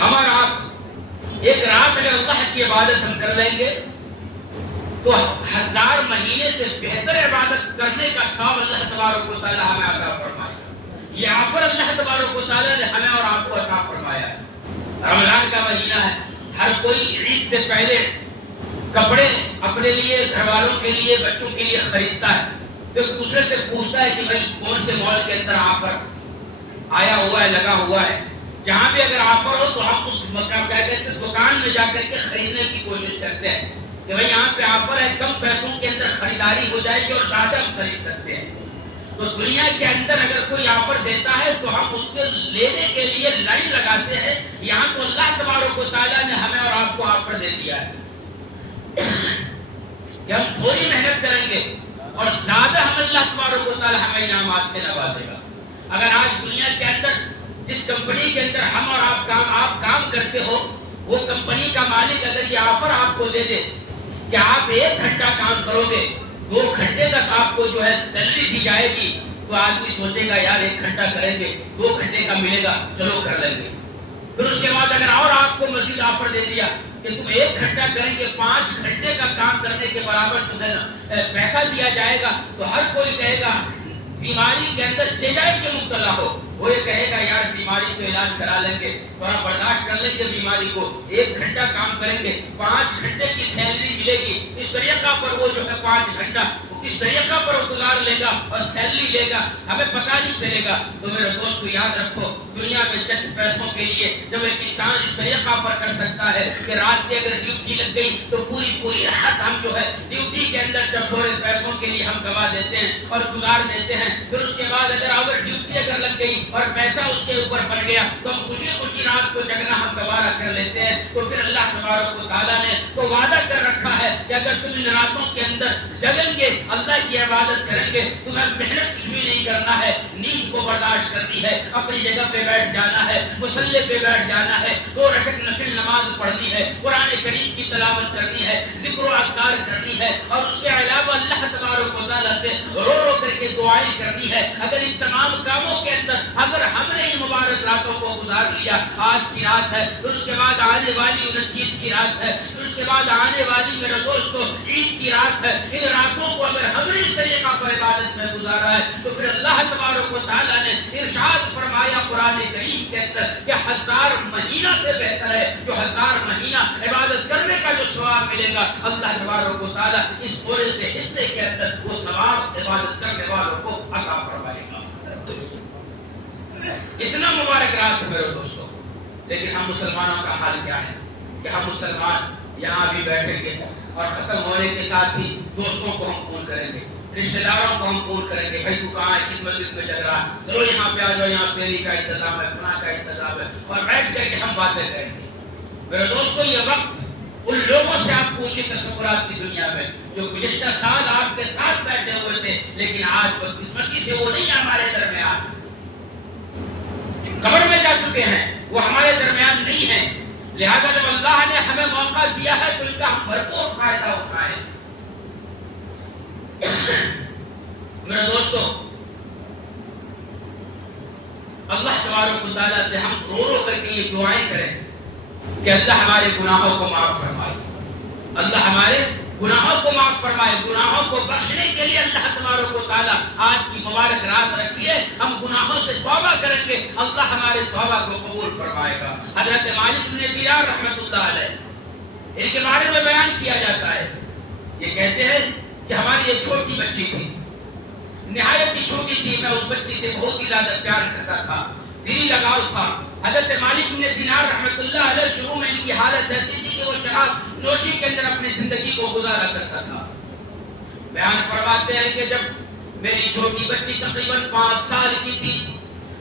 ہمارا ایک رات اگر اللہ کی عبادت ہم کر لیں گے تو 1000 مہینے سے بہتر عبادت کرنے کا ثواب اللہ تبارک و تعالیٰ ہمیں عطا فرمائے۔ یہ آفر اللہ تبارک و تعالیٰ نے ہمیں اور آپ کو عطا فرمایا ہے۔ رمضان کا مہینہ ہے، ہر کوئی عید سے پہلے کپڑے اپنے لیے، گھر والوں کے لیے، بچوں کے لیے خریدتا ہے، پھر دوسرے سے پوچھتا ہے کہ بھائی کون سے مال کے اندر آفر آیا ہوا ہے، لگا ہوا ہے. جہاں بھی اگر آفر ہو تو ہم اس دکان میں جا کر کے خریدنے کی کوشش کرتے ہیں کہ بھائی یہاں پہ آفر ہے، کم پیسوں کے اندر خریداری ہو جائے گی اور زیادہ ہم خرید سکتے ہیں. تو دنیا کے اندر اگر کوئی آفر دیتا ہے تو ہم اس کے لینے کے لیے لائن لگاتے ہیں. یہاں تو اللہ تبارک و تعالیٰ نے ہمیں اور آپ کو آفر دے دیا ہے کہ ہم تھوڑی محنت کریں گے اور زیادہ ہم اللہ تبارک و تعالیٰ ہمیں انعامات سے نوازے گا. اگر آج دنیا کے اندر جس کمپنی کے اندر ہم اور آپ کام کرتے ہو، وہ کمپنی کا مالک اگر یہ آفر آپ کو دے دے کہ آپ 1 گھنٹہ کام کرو گے، 2 گھنٹے تک آپ کو جو ہے سیلری دی جائے گی، تو آدمی سوچے گا یار 1 گھنٹہ کریں گے 2 گھنٹے کا ملے گا، چلو کر لیں گے. پھر اس کے بعد اگر اور آپ کو مزید آفر دے دیا کہ تم 1 گھنٹہ کریں گے 5 گھنٹے کا کام کرنے کے برابر تمہیں پیسہ دیا جائے گا، تو ہر کوئی کہے گا بیماری کے اندر چیزائے کے مبتلا ہو، وہ یہ کہے گا یار بیماری تو علاج کرا لیں گے، تھوڑا برداشت کر لیں گے بیماری کو، 1 گھنٹہ کام کریں گے 5 گھنٹے کی سیلری ملے گی. اس طریقہ پر وہ جو ہے 5 گھنٹہ کس طریقہ پر وہ گزار لے گا اور سیلری لے گا، ہمیں پتہ نہیں چلے گا. تو میرے دوستو یاد رکھو، دنیا میں چند پیسوں کے لیے جب ایک انسان اس طریقہ پر کر سکتا ہے کہ رات کی اگر ڈیوٹی لگ گئی تو پوری رات ہم جو ہے ڈیوٹی کے اندر جب تھوڑے پیسوں کے لیے ہم گوا دیتے ہیں اور گزار دیتے ہیں، پھر اس کے بعد اگر ڈیوٹی اگر لگ گئی اور پیسہ اس کے اوپر بڑھ گیا تو ہم خوشی رات کو جگنا ہم گوارا کر لیتے ہیں. تو پھر اللہ تبارک و تعالیٰ نے تو وعدہ کر رکھا ہے کہ اگر تم ان راتوں کے اندر جگیں گے، اللہ کی عبادت کریں گے، تمہیں محنت کچھ بھی نہیں کرنا ہے، نیند کو برداشت کرنی ہے، اپنی جگہ پہ بیٹھ جانا ہے، مصلی پہ بیٹھ جانا ہے، 2 رکعت نفل نماز پڑھنی ہے، قرآن کریم کی تلاوت کرنی ہے، ذکر و اذکار کرنی ہے، اور اس کے علاوہ اللہ تبارک و تعالیٰ سے رو کر کے دعائیں کرنی ہے. اگر ان تمام کاموں کے اندر اگر ہم نے ان مبارک راتوں کو گزار لیا، آج کی رات ہے، پھر اس کے بعد آنے والی 29 کی رات ہے، پھر اس کے بعد آنے والی میرے دوستو عید کی رات ہے، ان راتوں کو اگر ہم نے اس طریقہ پر عبادت میں گزارا ہے تو پھر اللہ تبارک و تعالیٰ نے ارشاد فرمایا قرآن کریم کے اندر کہ 1000 مہینہ سے بہتر ہے جو 1000 مہینہ عبادت کرنے کا جو ثواب ملے گا، اللہ تبارک و تعالیٰ اس تھوڑے سے حصے کے اندر وہ ثواب عبادت کرنے والوں کو عطا فرمائے گا. اتنا مبارک رات ہے میرے دوستوں. لیکن ہم مسلمانوں کا حال کیا ہے کہ ہم مسلمان یہاں بھی بیٹھیں گے اور ختم ہونے کے ساتھ ہی دوستوں کو ہم فون کریں گے، رشتہ داروں کو ہم فون کریں گے، بھائی تو کہاں ہے، کس مسجد میں جگ رہا ہے، چلو یہاں پہ آ جاؤ، یہاں سیری کا انتظام ہے، فلاں کا انتظام ہے، اور بیٹھ کر کے ہم باتیں کریں گے. میرے دوستوں یہ وقت ان لوگوں سے آپ پوچھیں تصورات کی دنیا میں جو گزشتہ سال آپ کے ساتھ بیٹھے ہوئے تھے، لیکن آج بدقسمتی سے وہ نہیں ہمارے درمیان، قبر میں جا چکے ہیں، وہ ہمارے درمیان نہیں ہیں. لہذا جب اللہ نے ہمیں موقع دیا ہے تو ان کا ہم بھرپور فائدہ اٹھائیں. میرے دوستو اللہ تبارک و تعالیٰ سے ہم رو کر کے یہ دعائیں کریں کہ اللہ ہمارے گناہوں کو معاف فرمائے، اللہ ہمارے گناہوں کو معاف فرمائے. گناہوں کو بخشنے کے لیے اللہ تبارک و تعالیٰ آج کی مبارک رات رکھی ہے. ہم گناہوں سے توبہ کریں گے، اللہ ہمارے توبہ کو قبول فرمائے گا. حضرت مالک بن دینار رحمۃ اللہ علیہ ان کے بارے میں بیان کیا جاتا ہے، یہ کہتے ہیں کہ ہماری ایک چھوٹی بچی تھی، نہایت ہی چھوٹی تھی، میں اس بچی سے بہت ہی زیادہ پیار کرتا تھا، دلی لگاؤ تھا. حضرت مالک بن دینار رحمۃ اللہ علیہ شروع میں ان کی حالت ایسی تھی کہ وہ شراب نوشی کے اندر اپنی زندگی کو گزارا کرتا تھا. بیان فرماتے ہیں کہ جب میری چھوٹی بچی تقریباً 5 سال کی تھی،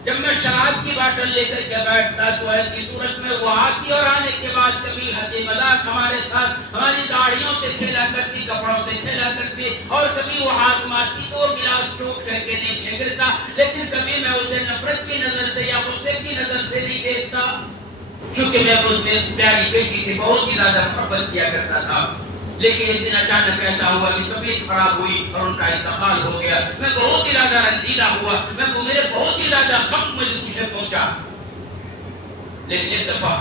جب میں شراب کی باٹل لے کر کے بیٹھتا تو ایسی صورت میں وہ آتی اور آنے کے بعد کبھی ہنسی مذاق ہمارے ساتھ ہماری داڑھیوں سے کھیلا کرتی، کپڑوں سے کھیلا کرتی، اور کبھی وہ ہاتھ مارتی تو وہ گلاس ٹوٹ کر کے نیچے گرتا، لیکن کبھی میں اسے نفرت کی نظر سے یا غصے کی نظر سے نہیں دیکھتا، چونکہ میں اس پیاری بیٹی سے بہت ہی زیادہ محبت کیا کرتا تھا. لیکن ایک دن اچانک ایسا ہوا کہ طبیعت خراب ہوئی اور ان کا انتقال ہو گیا. میں بہت ہی زیادہ رنجیدہ ہوا، میرے بہت ہی زیادہ غم مجھے پہنچا. لیکن ایک دفعہ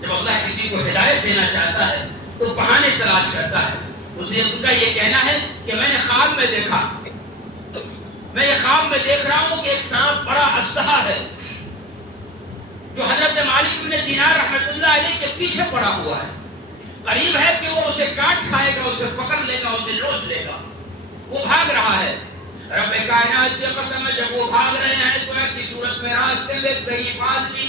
جب اللہ کسی کو ہدایت دینا چاہتا ہے تو بہانے تلاش کرتا ہے. اسے ان کا یہ کہنا ہے کہ میں نے خواب میں دیکھا، میں یہ خواب میں دیکھ رہا ہوں کہ ایک سانپ بڑا اژدہا ہے جو حضرت مالک بن دینار رحمۃ اللہ علیہ کے پیچھے پڑا ہوا ہے، قریب ہے کہ وہ اسے کاٹ کھائے گا، اسے پکڑ لے گا، اسے لوچ لے گا. وہ بھاگ رہا ہے. رب کائنات کی قسم ہے جب وہ بھاگ رہے ہیں تو ایسی صورت میں راستے میں ایک ضعیف آدمی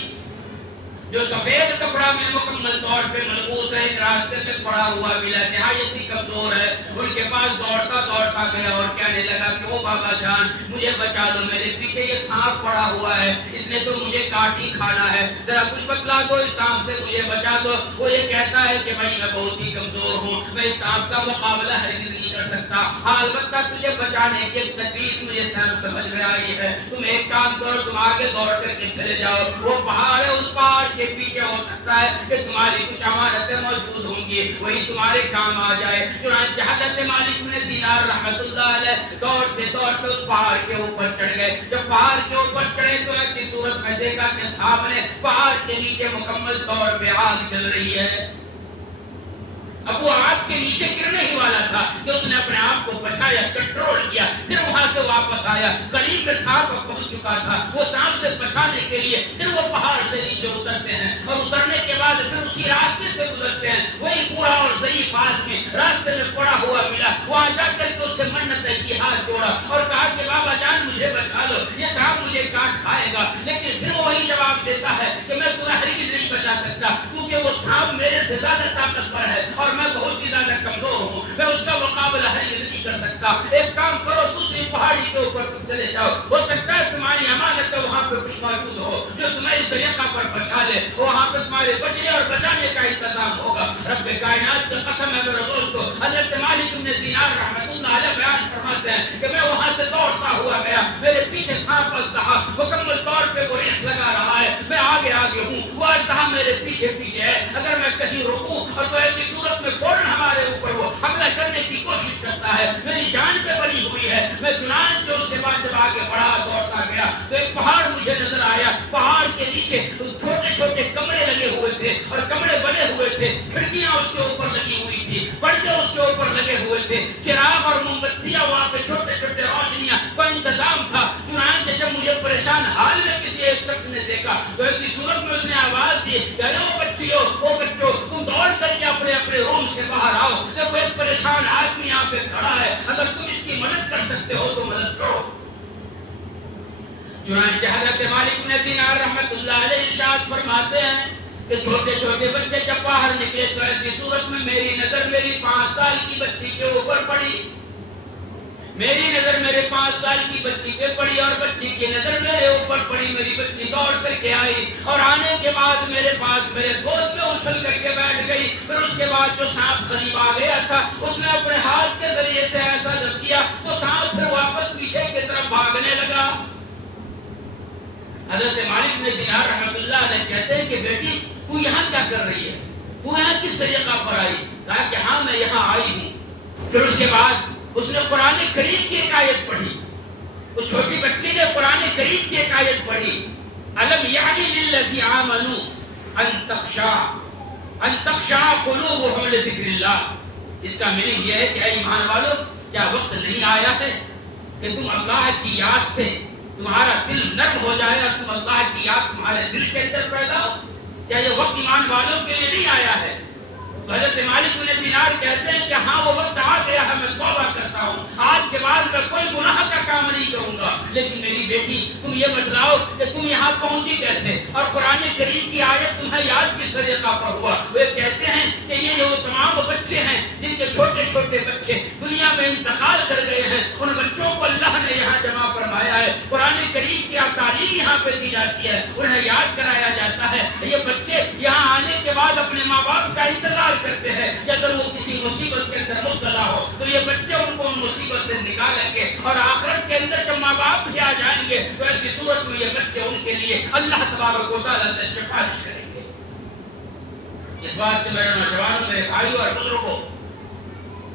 جو سفید کپڑا میں مکمل طور پہ ملبوس ہے ایک راستے میں پڑا ہوا ملا، نہایت ہی کمزور ہے، ان کے پاس دوڑتا دوڑتا گیا اور کہنے لگا کہ او بابا جان مجھے بچا دو، میرے پیچھے یہ سانپ پڑا ہوا ہے، اس نے تو مجھے کاٹ ہی کھانا ہے، ذرا کچھ بتلا دو اس سانپ سے مجھے بچا دو۔ وہ یہ کہتا ہے کہ بھائی میں بہت ہی کمزور ہوں، میں اس سانپ کا مقابلہ ہرگز نہیں کر سکتا، ہاں البتہ تجھے بچانے کی تدبیر مجھے سمجھ میں آئی ہے، تم ایک کام کرو، تم آگے دوڑ کر کے چلے جاؤ، وہ پہاڑ ہے اس پہاڑ کے پیچھے ہو سکتا ہے کہ تمہاری کچھ امانتیں موجود ہوں گی، وہی تمہارے کام آ جائے۔ چنانچہ حضرت مالک بن دینار رحمت اللہ علیہ دوڑتے دوڑتے اس پہاڑ کے اوپر چڑھ گئے۔ جب پہاڑ کے اوپر چڑھے تو ایسی صورت میں دیکھا کہ سامنے پہاڑ کے نیچے مکمل طور پہ آگ چل رہی ہے۔ اب وہ آگ کے نیچے گرنے ہی والا تھا کہ اس نے اپنے آپ کو بچایا، کنٹرول کیا، پھر وہاں سے واپس آیا، قریب میں سانپ پہنچ چکا تھا، وہ سانپ سے بچانے کے لیے پھر وہ پہاڑ سے نیچے اترتے ہیں اور اترنے کے بعد پھر اسی راستے سے گزرتے ہیں۔ وہی بوڑھا اور ضعیف آدمی راستے میں پڑا ہوا ملا، وہاں جا کر کے اس سے منتیں کی، ہاتھ جوڑا اور کہا کہ بابا جان مجھے بچا لو، یہ سانپ مجھے کاٹ کھائے گا، لیکن پھر وہ وہی جواب دیتا ہے کہ میں تمہیں ہرگز نہیں بچا سکتا کیونکہ وہ سانپ میرے سے زیادہ طاقتور ہے اور میں بہت ہی زیادہ کمزور ہوں، میں اس کا مقابلہ ہرگز نہیں کر سکتا۔ ایک کام کرو، دوسری پہاڑی کے اوپر تم چلے جاؤ، ہو سکتا ہے تمہاری امانت وہاں پہ کچھ موجود ہو جو تمہیں اس طریقہ پر بچا لے، وہاں پہ تمہارے بچنے اور بچانے کا انتظام ہوگا۔ رب کائنات کی قسم ہے میرے دوستو، حضرت مالک بن دینار رحمت اللہ علیہ بیان فرماتے ہیں کہ میں وہاں سے دوڑتا ہوا گیا، میرے پیچھے سانپ اژدہا مکمل طور پہ وہ ریس لگا رہا ہے، میں آگے آگے ہوں، وہ اژدہا میرے پیچھے پیچھے ہے، اگر میں کہیں رکوں اور تو ایسی صورت میں فوراً ہمارے اوپر وہ حملہ کرنے کی کوشش کرتا ہے، میری جان پہ بنی ہوئی ہے۔ میں چنانچہ اس کے بعد جب آگے بڑھا دوڑتا گیا تو ایک پہاڑ مجھے نظر آیا، پہاڑ کے نیچے چھوٹے چھوٹے کمرے لگے ہوئے تھے اور کمرے بنے ہوئے تھے، کھڑکیاں اس کے اوپر لگی ہوئی تھی، پردے اس کے اوپر لگے ہوئے تھے، چراغ اور موم بتیاں وہاں پہ چھوٹے چھوٹے روشنیاں کا انتظام تھا۔ چنانچہ جب مجھے پریشان حال میں کسی ایک شخص نے دیکھا تو ایسی صورت میں اس نے آواز دی کہ ارے وہ بچیوں، وہ بچوں، تم دوڑ کر کے اپنے اپنے روم سے باہر آؤ، دیکھو ایک پریشان آدمی یہاں پہ کھڑا ہے، اگر تم اس کی مدد کر سکتے ہو تو مدد کرو۔ چنانچہ حضرت مالک بن دینار رحمت اللہ علیہ ارشاد فرماتے ہیں کہ چھوٹے چھوٹے بچے جب باہر نکلے تو ایسی صورت میں میری نظر میری 5 سال کی بچی کے اوپر پڑی، میری نظر میرے 5 سال کی بچی پہ پڑی اور بچی کی نظر میرے اوپر پڑی۔ میری بچی دوڑ کر کے آئی اور آنے کے بعد میرے پاس میرے گود میں اچھل کر کے بیٹھ گئی۔ پھر اس کے بعد جو سانپ قریب آ گیا تھا اس نے اپنے ہاتھ کے ذریعے سے ایسا جب کیا تو سانپ پھر واپس پیچھے کی طرف بھاگنے لگا۔ حضرت مالک بن دینار رحمت اللہ علیہ کہتے ہیں کہ بیٹی تو یہاں کیا کر رہی ہے، تو یہاں کس طریقہ پر آئی؟ کہا کہ ہاں میں یہاں آئی ہوں۔ پھر اس کے بعد اس نے قرآن کریم کی ایک آیت پڑھی، اس چھوٹی بچی نے قرآن کریم کی ایک آیت پڑھی، الم یعنی للذی آمنوا ان تخشع قلوبهم لذکر اللہ۔ اس کا میننگ یہ ہے کہ اے ایمان والو، کیا وقت نہیں آیا ہے کہ تم اللہ کی یاد سے تمہارا دل نرم ہو جائے اور تم اللہ کی یاد تمہارے دل کے اندر پیدا ہو؟ کیا یہ وقت ایمان والوں کے لیے نہیں آیا ہے؟ تو حضرت مالک بن دینار کہتے ہیں کہ ہاں وہ وقت آ گیا ہے، میں توبہ کرتا ہوں، آج کے بعد میں کوئی گناہ کا کام نہیں کروں گا۔ لیکن میری بیٹی تم یہ بتلاؤ کہ تم یہاں پہنچی کیسے اور قرآن کریم کی آیت تمہیں یاد کس طریقہ پر ہوا؟ وہ کہتے ہیں کہ یہ وہ تمام بچے ہیں جن کے چھوٹے چھوٹے بچے دنیا میں انتقال کر گئے ہیں، ان بچوں کو اللہ نے یہاں جمع فرمایا ہے، قرآن کریم کی تعلیم یہاں پہ دی جاتی ہے، انہیں یاد کرایا جاتا ہے۔ یہ بچے یہاں آنے کے بعد اپنے ماں باپ کا انتظار کرتے ہیں کہ اگر وہ کسی مصیبت کے اندر مبتلا ہو تو یہ بچے ان کو ان مصیبت سے نکالیں گے، اور آخرت کے اندر جب ماں باپ بھی آ جائیں گے تو ایسی صورت میں یہ بچے ان کے لیے اللہ تبارک و تعالیٰ سے سفارش کریں گے۔ اس واسطے میرے نوجوانوں، میرے بھائیوں اور بزرگوں،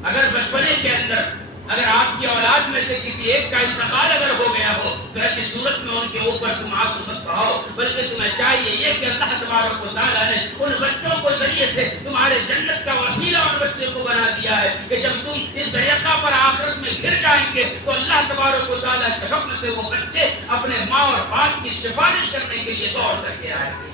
اگر بچپنے کے اندر اگر آپ کی اولاد میں سے کسی ایک کا انتقال اگر ہو گیا ہو تو ایسی صورت میں ان کے اوپر تم آنسو مت بہاؤ، بلکہ تمہیں چاہیے یہ کہ اللہ تبارک و تعالیٰ نے ان بچوں کو ذریعے سے تمہارے جنت کا وسیلہ ان بچے کو بنا دیا ہے کہ جب تم اس طریقہ پر آخرت میں گر جائیں گے تو اللہ تبارک و تعالیٰ کے حکم سے وہ بچے اپنے ماں اور باپ کی سفارش کرنے کے لیے دوڑ کر کے آئیں گے۔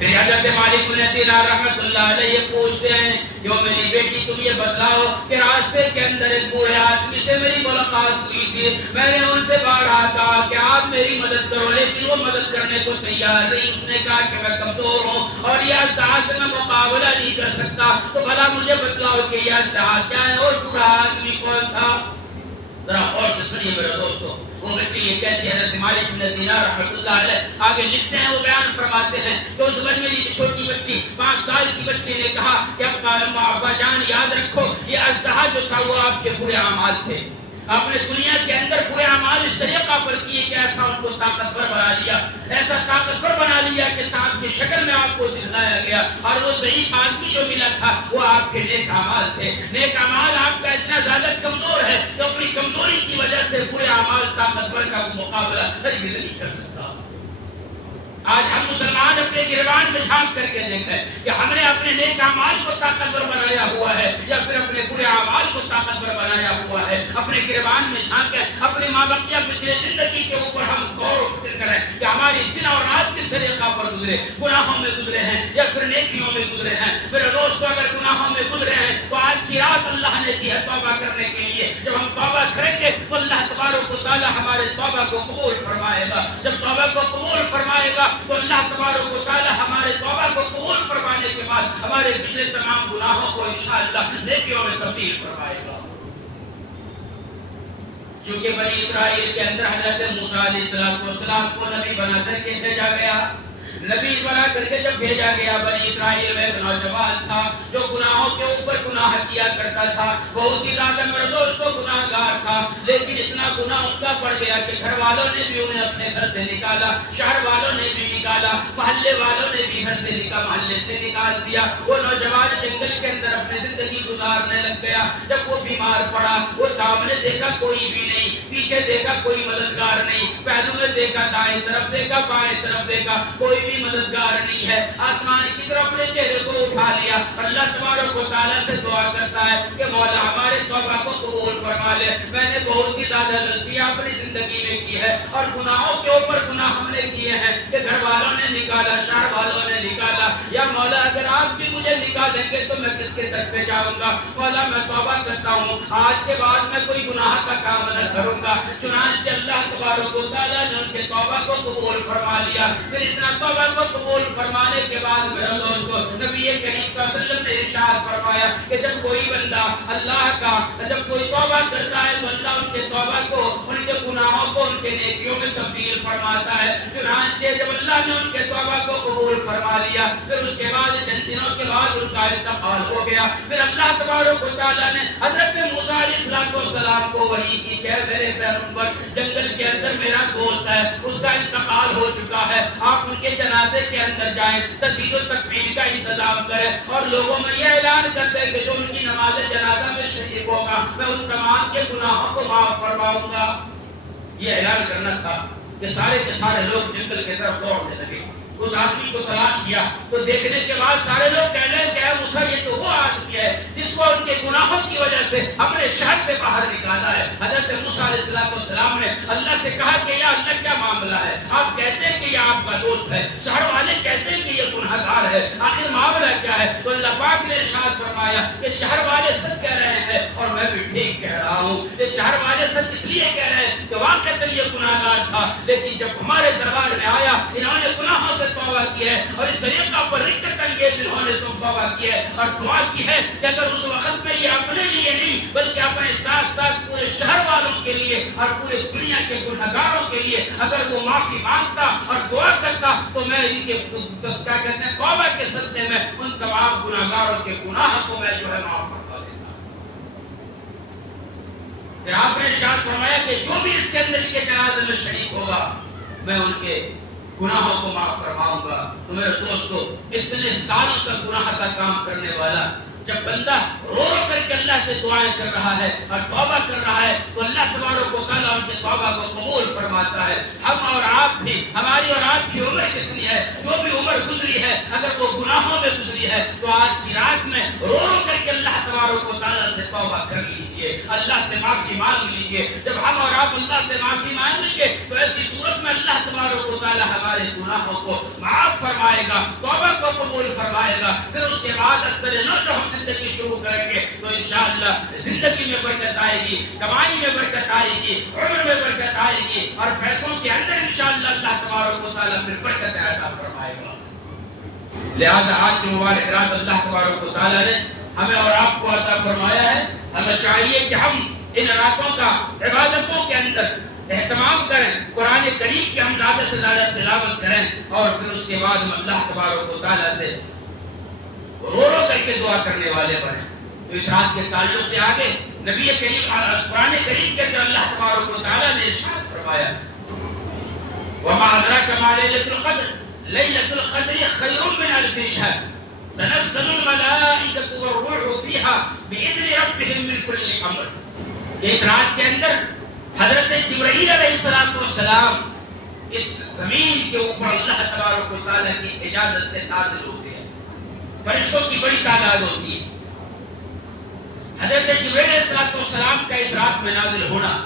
پھر حضرت مالک بن دینار رحمت اللہ علیہ پوچھتے ہیں کہ میری بیٹی تم یہ بتلاؤ کہ راستے کے اندر ایک بوڑھے آدمی سے میری ملاقات ہوئی تھی، میں نے ان سے بارہا کہا کہ آپ میری مدد کرو، لیکن وہ مدد کرنے کو تیار نہیں۔ اس نے کہا کہ میں کمزور ہوں اور یہ اژدہا سے میں مقابلہ نہیں کر سکتا، تو بھلا مجھے بتلاؤ کہ یہ اژدہا کیا ہے اور بوڑھا آدمی کون تھا؟ ذرا غور سے سنیے میرے دوستو۔ وہ بچے یہ کہتے ہیں، حضرت مالک بن دینار رحمۃ اللہ علیہ آگے لکھتے ہیں، وہ بیان فرماتے ہیں کہ اس وقت میری چھوٹی بچی 5 سال کی بچی نے کہا کہ ابا جان یاد رکھو یہ اژدہا جو تھا وہ آپ کے برے اعمال تھے، آپ نے دنیا کے اندر برے اعمال اس طریقہ پر کیے کہ ایسا ان کو طاقتور بنا لیا، ایسا طاقتور بنا لیا کہ سانپ کی شکل میں آپ کو دکھلایا گیا، اور وہ ضعیف آدمی جو ملا تھا وہ آپ کے نیک اعمال تھے۔ نیک اعمال آپ کا اتنا زیادہ کمزور ہے کہ اپنی کمزوری کی وجہ سے برے اعمال طاقتور کا مقابلہ ہرگز نہیں کر سکتا۔ آج ہم مسلمان اپنے گریبان میں جھانک کر کے دیکھیں کہ ہم نے اپنے نیک اعمال کو طاقتور بنایا ہوا ہے یا پھر اپنے برے اعمال کو طاقتور بنایا ہوا ہے۔ اپنے گریبان میں جھانکیں، اپنی مابقیہ پچھلے زندگی کے اوپر ہم غور و فکر کریں کہ ہماری دن اور رات کس طریقہ پر گزرے، گناہوں میں گزرے ہیں یا پھر نیکیوں میں گزرے ہیں۔ میرے دوستو اگر گناہوں میں گزرے ہیں تو آج کی رات اللہ نے دی ہے توبہ کرنے کے لیے۔ جب ہم توبہ کریں گے تو اللہ تبارک و تعالی ہمارے توبہ کو قبول فرمائے گا۔ جب توبہ کو قبول فرمائے گا تو اللہ تبارک و تعالی ہمارے توبہ کو قبول فرمانے کے بعد ہمارے پچھلے تمام گناہوں کو انشاءاللہ نیکیوں میں تبدیل فرمائے گا۔ چونکہ بنی اسرائیل کے اندر حضرت موسیٰ علیہ السلام کو نبی بنا کر کے بھیجا گیا، نبی بنا کر کے جب بھیجا گیا، بنی اسرائیل میں ایک نوجوان تھا جو گناہوں کے اوپر گناہ کیا کرتا تھا، بہت ہی زیادہ میرے دوستو گناہ گار تھا، لیکن اتنا گناہ ان کا بڑھ گیا کہ گھر والوں نے بھی انہیں اپنے گھر سے نکالا، شہر والوں نے بھی نکالا، محلے والوں نے بھی گھر سے محلے سے نکال دیا۔ وہ نوجوان جنگل کے اندر اپنی زندگی گزارنے لگ گیا۔ جب وہ بیمار پڑا، وہ سامنے دیکھا کوئی بھی نہیں، پیچھے دیکھا کوئی مددگار نہیں، پہلو میں دیکھا دائیں طرف دیکھا بائیں طرف دیکھا، کوئی بھی مددگار نہیں ہے۔ آسمان کی طرف اپنے چہرے کو اٹھا لیا، اللہ تبارک و تعالیٰ سے دعا کرتا ہے کہ مولا ہمارے توبہ کو قبول فرما لے، میں نے بہت ہی زیادہ غلطیاں اپنی زندگی میں کی ہے اور گناہوں کے اوپر گناہ ہم نے کیے ہیں کہ گھر والوں نے نکالا، شہر والوں نے نکالا، یا مولا اگر آپ بھی مجھے نکالیں گے تو میں کس کے در پہ جاؤں گا؟ مولا میں توبہ کرتا ہوں، آج کے بعد میں کوئی گناہ کا کام نہ کروں گا۔ چنانچہ اللہ تبارک و تعالیٰ نے ان کے توبہ کو قبول فرما لیا۔ پھر اتنا توبہ کو قبول فرمانے کے بعد میرے دوستو نبی کریم صلی اللہ علیہ وسلم نے ارشاد فرمایا کہ جب کوئی بندہ اللہ کا جب کوئی توبہ کرتا ہے تو اللہ ان کے توبہ کو، ان کے گناہوں کو ان کے نیکیوں میں تبدیل فرماتا ہے۔ چنانچہ جب اللہ نے ان کے توبہ کو قبول فرما لیا، پھر اس کے بعد چند دنوں کے بعد ان کا انتقال ہو گیا۔ پھر اللہ تبارک و تعالیٰ نے حضرت موسیٰ علیہ السلام کو وحی کی کہ میرے پیغمبر جنگل کے اندر میرا دوست ہے، اس کا انتقال ہو چکا ہے، آپ ان کے جنازے کے اندر جائیں، تزہید و تکفین کا انتظام کریں اور لوگوں میں یہ اعلان کر دیں کہ جو ان کی نماز جنازہ میں شریک ہوگا میں ان تمام کے گناہوں کو معاف فرماؤں گا۔ یہ اعلان کرنا تھا کہ سارے کے سارے لوگ جنگل کی طرف دوڑنے لگے۔ اس آدمی کو تلاش کیا تو دیکھنے کے بعد سارے لوگ کہنے لگے کہ اے موسیٰ یہ تو وہ آدمی ہے جس کو ان کے گناہوں کی وجہ سے اپنے شہر سے باہر نکالا ہے۔ حضرت موسیٰ علیہ السلام نے اللہ سے کہا کہ یا اللہ کیا معاملہ ہے؟ آپ کہتے ہیں کہ یہ آپ کا دوست ہے، شہر والے کہتے ہیں کہ یہ گناہگار ہے، آخر معاملہ کیا ہے؟ تو اللہ پاک نے ارشاد فرمایا کہ شہر والے سچ کہہ رہے ہیں اور میں بھی ٹھیک کہہ رہا ہوں۔ یہ شہر والے سچ اس لیے کہہ رہے ہیں کہ واقعتاً یہ گناہگار تھا، لیکن جب ہمارے دربار میں آیا انہوں نے گناہوں سے توبہ کی ہے اور اس طریقہ پر رکت انگیز انہوں نے توبہ کی ہے اور دعا کی ہے کہ اگر اس وقت میں یہ اپنے لیے نہیں بلکہ اپنے ساتھ ساتھ پورے شہر والوں کے لیے اور پورے دنیا کے گنہگاروں کے لیے اگر وہ معافی مانگتا اور دعا کرتا تو میں ان کے کیا کہتے ہیں توبہ کے صدقے میں ان تمام گنہگاروں کے گناہ کو میں جو ہے معاف فرما دیتا۔ پھر آپ نے ارشاد فرمایا کہ جو بھی اس کے اندر کے جنازے میں شریک ہوگا میں ان کے گناہوں کو معاف فرماؤں گا۔ تو میرے دوستو اتنے سالوں تک گناہ کا کام کرنے والا جب بندہ رو رو کر کے اللہ سے دعائیں کر رہا ہے اور توبہ کر رہا ہے تو اللہ تبارک و تعالیٰ ان کی توبہ کو قبول فرماتا ہے۔ ہم اور آپ بھی، ہماری اور آپ کی عمر کتنی ہے؟ جو بھی عمر گزری ہے اگر وہ گناہوں میں گزری ہے تو آج کی رات میں رو رو کر کے اللہ تبارک و تعالیٰ سے توبہ کر لیجئے، اللہ سے معافی مانگ لیجئے۔ جب ہم اور آپ اللہ سے معافی مانگیں گے تو ایسی صورت میں اللہ تبارک و تعالیٰ ہمارے گناہوں کو معاف فرمائے گا، توبہ کو قبول فرمائے گا. پھر اس کے بعد اثر نو جو ہم زندگی شروع کریں گے تو انشاءاللہ زندگی میں برکت آئے گی، کمائی میں برکت آئے گی، عمر میں برکت آئے گی، اور پیسوں کے اندر انشاءاللہ اللہ تبارک و تعالیٰ پھر برکت عطا فرمائے گا. لہذا آج کی مبارک رات اللہ تبارک و تعالیٰ نے ہمیں اور آپ کو عطا فرمایا ہے. ہمیں چاہیے کہ ہم ان راتوں کا عبادتوں کے اندر اہتمام کریں، قرآن کریم کی ہم زیادہ سے زیادہ تلاوت کریں، اور پھر اس کے بعد ہم اللہ تبارک و تعالیٰ سے رو رو کر کے دعا کرنے والے بنیں. تو اس رات کے تعلق سے آگے نبی کریم قرآن کریم کے اندر اللہ تبارک و تعالیٰ نے ارشاد فرمایا وَمَا أَدْرَاكَ مَا لَيْلَةُ الْقَدْرِ لَيْلَةُ الْقَدْرِ خَيْرٌ مِّنْ أَلْفِ شَهْرٍ تنزل الملائکۃ والروح فیہا بإذن ربہم من کل امر. کہ اس رات کے اندر حضرت جبرائیل علیہ السلام اس زمین کے اوپر اللہ تبارک و تعالیٰ کی اجازت سے نازل ہوتے ہیں. فرشتوں کی بڑی تعداد ہوتی ہے. حضرت جبرائیل علیہ السلام کا اس رات میں نازل ہونا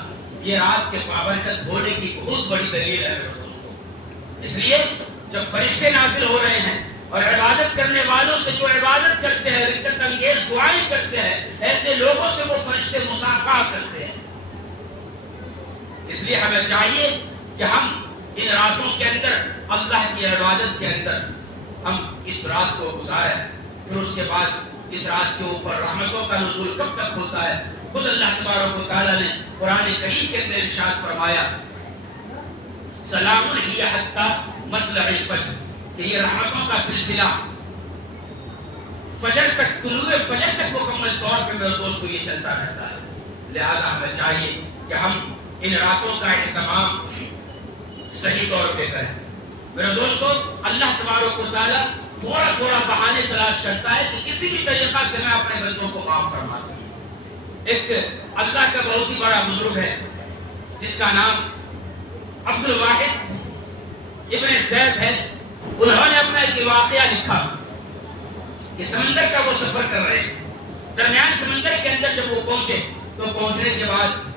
یہ رات کے بابرکت ہونے کی بہت بڑی دلیل ہے میرے دوستوں. اس لیے جب فرشتے نازل ہو رہے ہیں اور عبادت کرنے والوں سے جو عبادت کرتے ہیں، رکعت انگیز دعائیں کرتے ہیں، ایسے لوگوں سے وہ فرشتے مصافحہ کرتے ہیں. اس لیے ہمیں چاہیے کہ ہم ان راتوں کے اندر اللہ کی عبادت کے اندر ہم اس رات کو گزاریں. پھر اس کے بعد اس رات کے اوپر رحمتوں کا نزول کب تک ہوتا ہے؟ خود اللہ تبارک و تعالیٰ نے قرآن کریم کے اندر ارشاد فرمایا سلام ہی حتی مطلع الفجر، کہ یہ رحمتوں کا سلسلہ فجر تک، طلوع فجر تک مکمل طور پہ میرے دوستو یہ چلتا رہتا ہے. لہذا ہمیں چاہیے کہ ہم ان راتوں کا اہتمام صحیح طور پہ کریں. میرے دوستو اللہ تبارک و تعالیٰ تھوڑا تھوڑا بہانے تلاش کرتا ہے کہ کسی بھی طریقہ سے میں اپنے بندوں کو معاف فرما دوں. ایک اللہ کا بہت ہی بڑا بزرگ ہے جس کا نام عبد الواحد ابن زید ہے. انہوں نے اپنا ایک واقعہ لکھا کہ سمندر کا وہ سفر کر رہے ہیں. درمیان سمندر کے اندر جب وہ پہنچے تو پہنچنے کے بعد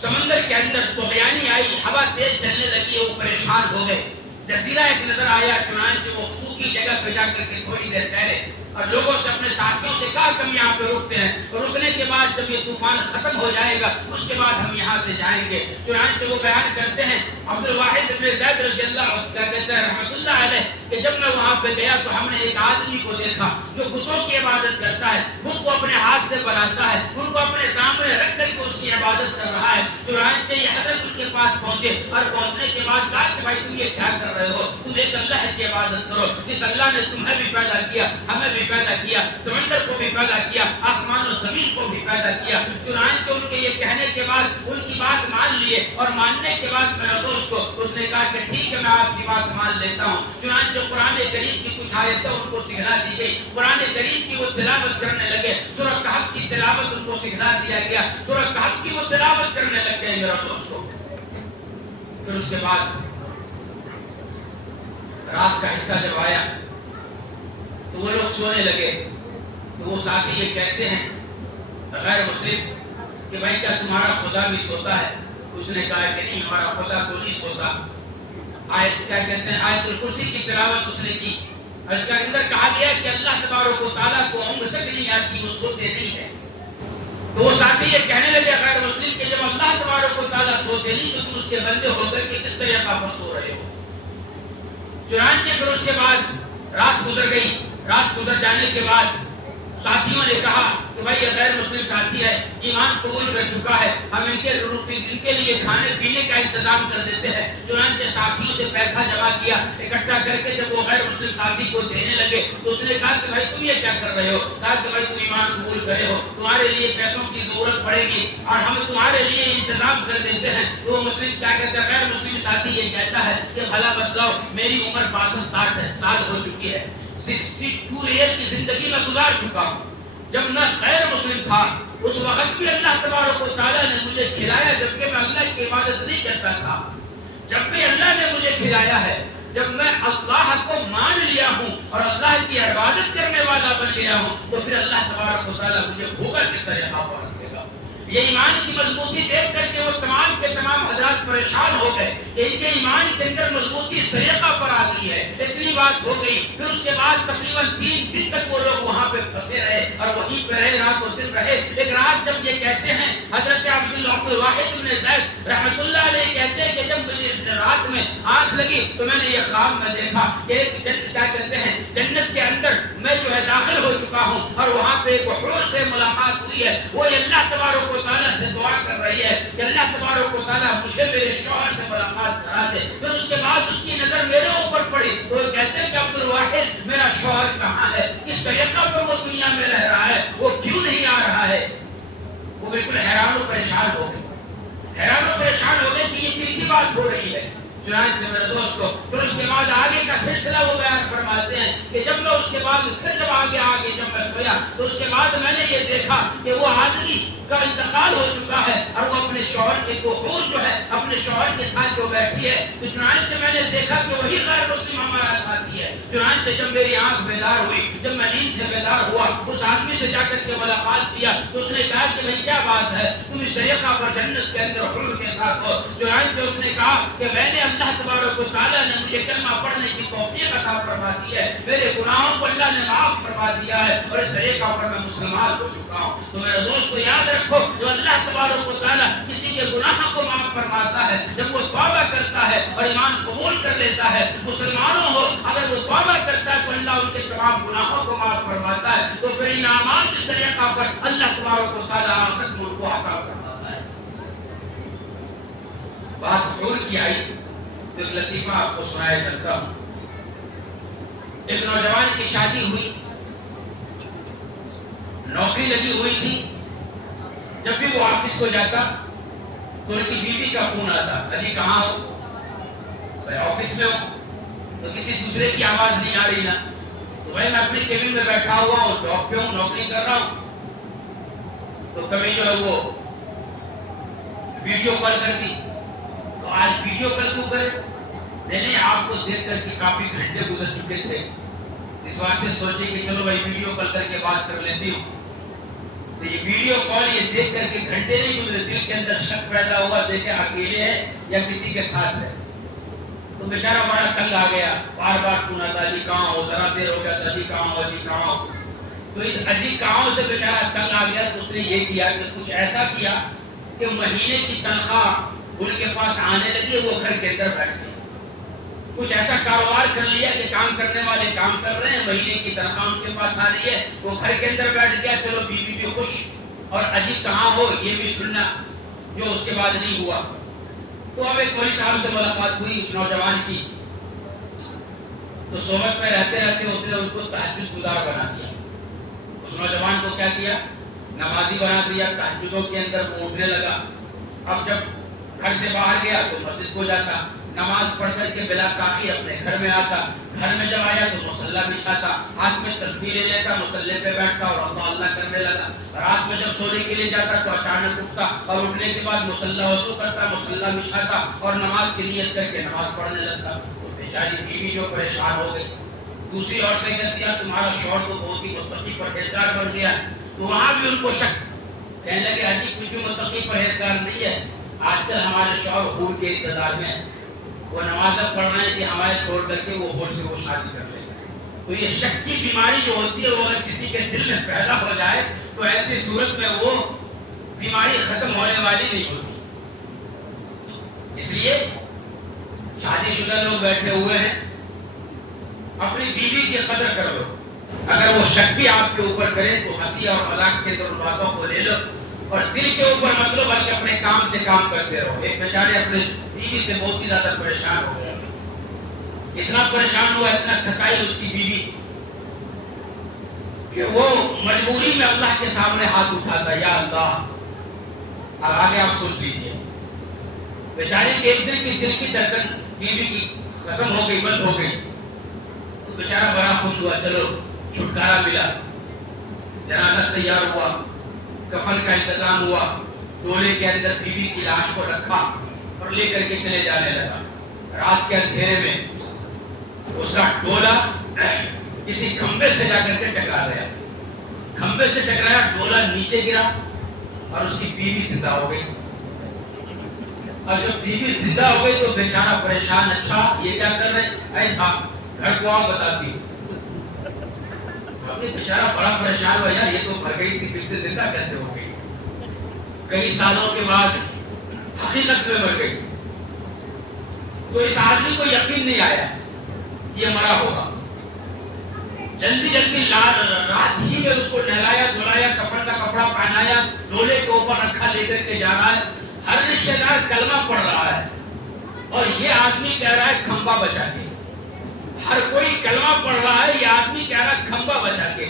سمندر کے اندر طغیانی آئی، ہوا تیز چلنے لگی، وہ پریشان ہو گئے. جزیرہ ایک نظر آیا، چنانچہ وہ سوکھی جگہ پہ جا کر کے تھوڑی دیر ٹھہرے اور لوگوں سے اپنے ساتھیوں سے کہا کہ ہم یہاں پہ رکتے ہیں، اور رکنے کے بعد جب یہ طوفان ختم ہو جائے گا اس کے بعد ہم یہاں سے جائیں گے. چنانچہ وہ بیان کرتے ہیں عبد الواحد ابن زید رضی اللہ کیا کہتے ہیں رحمۃ اللہ علیہ کہ جب میں وہاں پہ گیا تو ہم نے ایک آدمی کو دیکھا جو بتوں کی عبادت کرتا ہے، بت کو اپنے ہاتھ سے بناتا ہے، ان کو اپنے سامنے رکھ کر کے اس کی عبادت کر رہا ہے. چنانچہ یہ حضرت ان کے پاس پہنچے اور پہنچنے کے بعد کہا کہ بھائی تم یہ کیا کر رہے ہو؟ تم ایک اللہ کی عبادت کرو. جس اللہ نے تمہیں بھی پیدا کیا، ہمیں بھی پیدا کیا، سمندر کو بھی پیدا کیا، آسمان و زمین کو بھی پیدا کیا. چنانچہ ان کے یہ کہنے کے بعد ان کی بات مان لیے، اور ماننے کے بعد میرا دوست کو اس نے کہا کہ ٹھیک ہے میں آپ کی بات مان لیتا ہوں. چنانچہ قرآن کریم کی کچھ آیتیں ان کو سکھلا دی گئی، قرآن کریم کی وہ تلاوت کرنے لگے. سورہ کہف کی تلاوت ان کو سکھلا دیا گیا، سورہ کہف کی وہ تلاوت کرنے لگ گئے میرا دوستو. پھر اس کے بعد رات کا حصہ جب آیا تو وہ لوگ سونے لگے تو وہ ساتھی یہ کہتے ہیں غیر مسلم کہ بھائی کیا تمہارا خدا بھی سوتا ہے؟ اس نے کہا کہ نہیں ہمارا خدا تو نہیں سوتا. آیت کیا کہتے ہیں آیت الکرسی کی تلاوت اس نے کی. اس کے اندر کہا گیا کہ اللہ تبارک و تعالیٰ کو اونگ تک نہیں آتی، وہ سوتے نہیں ہے. تو وہ ساتھی یہ کہنے لگے غیر مسلم کہ جب اللہ تبارک و تعالیٰ سوتے نہیں تو تم اس کے بندے ہو کر کے کس طریقہ پر سو رہے ہو؟ چنانچہ پھر اس کے بعد رات گزر گئی. رات گزر جانے کے بعد ساتھیوں نے کہا کہ بھائی یہ غیر مسلم ساتھی ہے، ایمان قبول کر چکا ہے، ہم ان کے لیے کھانے پینے کا انتظام کر دیتے ہیں. چنانچہ ساتھیوں سے پیسہ جمع کیا، اکٹھا کر کے جب وہ غیر مسلم ساتھی کو دینے لگے تو اس نے کہا کہ بھائی تم یہ کیا کر رہے ہو؟ کہا کہ بھائی تم ایمان قبول کرے ہو، تمہارے لیے پیسوں کی ضرورت پڑے گی اور ہم تمہارے لیے انتظام کر دیتے ہیں. تو وہ مسلم کیا کہتا ہے، غیر مسلم ساتھی یہ کہتا ہے کہ بھلا بتلاؤ میری عمر 62 سال ہو چکی ہے، 62 ایئر کی زندگی میں گزار چکا ہوں. جب میں غیر مسلم تھا اس وقت بھی اللہ تبارک و تعالیٰ نے مجھے کھلایا جبکہ میں اللہ کی عبادت نہیں کرتا تھا. جب بھی اللہ نے مجھے کھلایا ہے، جب میں اللہ کو مان لیا ہوں اور اللہ کی عبادت کرنے والا بن گیا ہوں تو پھر اللہ تبارک و تعالیٰ مجھے بھوکا کس طرح پر رکھے گا؟ یہ ایمان کی مضبوطی دیکھ کر کے وہ تمام کے تمام حضرات پریشان ہو گئے کہ ان کے ایمان کے اندر مضبوطی اس طریقہ پر آ گئی ہے. اتنی بات ہو گئی. پھر اس کے بعد تقریباً 3 دن تک وہ لوگ وہاں پہ پھنسے رہے اور وہیں پہ رہے، رات و دن رہے. ایک رات جب یہ کہتے ہیں حضرت عبدالواحد بن زید رحمۃ اللہ علیہ کہتے ہیں کہ جب مجھے رات میں آنکھ لگی تو میں نے یہ خواب میں دیکھا کہ کیا کہتے ہیں جنت کے اندر میں جو ہے داخل ہو چکا ہوں اور وہاں پہ ایک حور سے ملاقات ہوئی ہے. وہ اللہ تبارک و تعالیٰ سے دعا کر رہی ہے کہ اللہ تبارک و تعالیٰ مجھے میرے شوہر سے ملاقات کرا دے. پھر اس کے بعد اس کی نظر میرے اوپر پڑی تو وہ کہتے ہیں کہ عبدالواحد میرا شوہر کہاں ہے، کس طریقہ پر وہ دنیا میں رہ رہا ہے، وہ کیوں نہیں آ رہا ہے. وہ بالکل حیران و پریشان ہو گئے، حیران و پریشان ہو گئے کہ یہ کن کی بات ہو رہی ہے. چنانچہ میرے دوستو پھر اس کے بعد آگے کا سلسلہ وہ بیان فرماتے ہیں کہ جب میں اس کے بعد پھر جب آگے جب میں سویا تو اس کے بعد میں نے یہ دیکھا کہ وہ آدمی کا انتقال ہو چکا ہے اور وہ اپنے شوہر کے کو حور جو ہے اپنے شوہر کے ساتھ جو بیٹھی ہے. تو چنانچہ میں نے دیکھا کہ وہی غیر مسلم ہمارا ساتھی ہے. چنانچہ جب میری آنکھ بیدار ہوئی، جب میں نیند سے بیدار ہوا، اس آدمی سے جا کر کے ملاقات کیا تو اس نے کہا کہ بھائی کیا بات ہے، تم اس طریقہ پر جنت کے اندر حور کے ساتھ ہو. چنانچہ اس نے کہا کہ میں نے اللہ تبارک و تعالیٰ نے مجھے کلمہ پڑھنے کی توفیق عطا فرما دی ہے، میرے گناہوں کو اللہ نے معاف فرما دیا ہے اور اس طریقہ پر میں مسلمان ہو چکا ہوں. تو میرے دوستو یاد رکھو جو اللہ تبارک و تعالیٰ کسی کے گناہوں کو معاف فرماتا ہے، جب وہ توبہ کرتا ہے اور ایمان قبول کر لیتا ہے، مسلمانوں ہو اگر وہ توبہ کرتا ہے تو اللہ ان کے تمام گناہوں کو معاف فرماتا ہے. تو پھر انعامات اس طریقہ پر اللہ تبارک و تعالیٰ آخرت میں ان کو عطا فرماتا ہے. بات حور کی آئی تو ایک لطیفہ آپ کو سنایا چلتا ہوں. ایک نوجوان کی شادی ہوئی، نوکری لگی ہوئی تھی. جب بھی وہ آفس کو جاتا تو ان کی بیوی کا فون آتا، اجی کہاں ہو؟ بھائی آفس میں ہو. تو کسی دوسرے کی آواز نہیں آ رہی نا، تو بھائی میں اپنے کیبن میں بیٹھا ہوا ہوں، جاب پہ ہوں، نوکری کر رہا ہوں. تو کبھی جو ہے وہ ویڈیو کال کرتی. تو آج ویڈیو کال کیوں کرے؟ نہیں آپ کو دیکھ کر کے کافی گھنٹے گزر چکے تھے، اس واسطے سوچے کہ چلو بھائی ویڈیو کال کر کے بات کر لیتی ہوں. تو یہ ویڈیو کال یہ دیکھ کر کے گھنٹے نہیں گزرے، دل کے اندر شک پیدا ہوا، دیکھے اکیلے ہے یا کسی کے ساتھ ہے. تو بیچارہ بڑا تنگ آ گیا، بار بار سنا تھا جی کہاں ہو، ذرا دیر ہو گیا تھا جی کہاں ہو، جی کہاں ہو. تو اس اجی کہاں سے بیچارہ تنگ آ گیا تو اس نے یہ کیا کہ کچھ ایسا کیا کہ مہینے کی تنخواہ ان کے پاس آنے لگی، وہ گھر کے اندر بیٹھ گئے. کچھ ایسا کاروبار کر لیا کہ کام کرنے والے کام کر رہے ہیں، مہینے کی تنخواہ ان کے پاس آ رہی ہے، وہ گھر کے اندر بیٹھ گیا. چلو بیوی بھی خوش اور اجی کہاں ہو یہ بھی سننا، جو اس کے بعد نہیں ہوا. تو اب ایک مولوی صاحب سے ملاقات ہوئی اس نوجوان کی. تو صحبت میں رہتے رہتے اس نے ان کو تہجد گزار بنا دیا. اس نوجوان کو کیا کیا؟ نمازی بنا دیا. تہجدوں کے اندر وہ اٹھنے لگا. اب جب گھر سے باہر گیا تو مسجد کو جاتا، نماز پڑھ کر کے بلا تاخیر اپنے گھر میں آتا. گھر میں جب آیا تو مصلی بچھاتا، ہاتھ میں تسبیح لے لیتا، مصلی پہ بیٹھتا اور اللہ کرنے لگا. رات میں جب سونے کے لیے جاتا تو اچانک اٹھتا اور اٹھنے کے بعد مصلی وضو کرتا، مصلی بچھاتا اور نماز کی نیت کر کے نماز پڑھنے لگتا. تو بیچاری بیوی جو پریشان ہو گئی. دوسری عورتیں کہتی ہیں تمہارا شوہر تو بہت ہی متقی پرہیزگار بن گیا. تو وہاں بھی ان کو شک، کہنے لگے حجی کچھ بھی متقی پرہیزگار نہیں ہے. آج کل ہمارے شوہر حور کے انتظار میں ہیں، وہ نماز پڑھ رہے ہیں کہ ہمارے چھوڑ کر کے وہ حور سے وہ شادی کر لیں. تو یہ شک کی بیماری جو ہوتی ہے وہ اگر کسی کے دل میں پیدا ہو جائے تو ایسی صورت میں وہ بیماری ختم ہونے والی نہیں ہوتی. اس لیے شادی شدہ لوگ بیٹھے ہوئے ہیں، اپنی بیوی کی قدر کر لو. اگر وہ شک بھی آپ کے اوپر کرے تو ہنسی اور مذاق کے طور باتوں کو لے لو اور دل کے اوپر مت لو، بلکہ اپنے کام سے کام کرتے رہو. ایک بیچارے اپنے بیوی سے بہت ہی زیادہ پریشان ہو گیا، اتنا پریشان ہوا، اتنا ستائی اس کی بیوی کہ وہ مجبوری میں اللہ کے سامنے ہاتھ اٹھاتا، یا اللہ. اب آگے آپ سوچ لیجیے، بیچارے کے ایک دل کی دھڑکن بیوی کی ختم ہو گئی، بند ہو گئی. تو بیچارہ بڑا خوش ہوا، چلو چھٹکارا ملا. جنازہ تیار ہوا، کفن کا انتظام ہوا، ڈولے کے اندر بیوی کی لاش کو رکھا اور لے کر کے چلے جانے لگا. رات کے اندھیرے میں اس کا ڈولا کسی کھمبے سے جا کر کے ٹکرا گیا. کھمبے سے ٹکرایا، ڈولا نیچے گرا اور اس کی بیوی زندہ ہو گئی. اور جب بیوی زندہ ہو گئی تو بیچارہ پریشان، اچھا یہ کیا کر رہے ہیں؟ ایسا گھر کو آؤ بتاتی ہوں۔ بیچارہ بڑا پریشان ہوا، یار یہ تو مر گئی تھی پھر سے زندہ کیسے ہو گئی؟ کئی سالوں کے بعد حقیقت میں مر گئی۔ تو اس آدمی کو یقین نہیں آیا کہ یہ مرا ہوگا، جلدی جلدی رات ہی میں اس کو نہلایا دھلایا، کفن کا کپڑا پہنایا، ڈولے کے اوپر رکھا، لے کر کے جا رہا ہے۔ ہر رشتہ دار کلمہ پڑھ رہا ہے اور یہ آدمی کہہ رہا ہے کھمبا بچا کے۔ ہر کوئی کلمہ پڑھ رہا ہے، یہ آدمی کہہ رہا ہے کھمبا بچا کے۔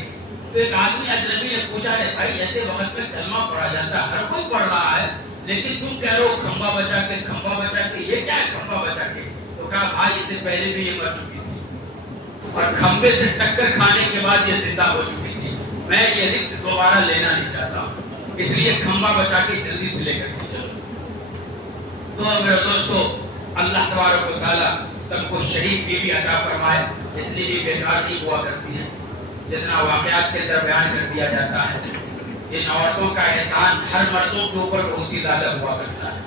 تو ایک آدمی اجنبی نے پوچھا ہے بھائی ایسے وقت میں کلمہ پڑھا جاتا ہے، ہر کوئی پڑھ رہا ہے لیکن تم کہہ رہے ہو کھمبا بچا کے، کھمبا بچا کے، یہ کیا ہے کھمبا بچا کے؟ تو کہا بھائی اس سے پہلے بھی یہ مر چکی تھی اور کھمبے سے ٹکر کھانے کے بعد یہ زندہ ہو چکی تھی، میں یہ رسک دوبارہ لینا نہیں چاہتا، اس لیے کھمبا بچا کے جلدی سے لے کر کے چلو۔ تو میرے دوستو، اللہ تبارک و تعالیٰ سب کو شریف بیوی عطا فرمائے، اتنی بھی بیکار نہیں ہوا کرتی ہیں جتنا واقعات کے اندر بیان کر دیا جاتا ہے۔ ان عورتوں کا احسان ہر مردوں کے اوپر بہت ہی زیادہ ہوا کرتا ہے۔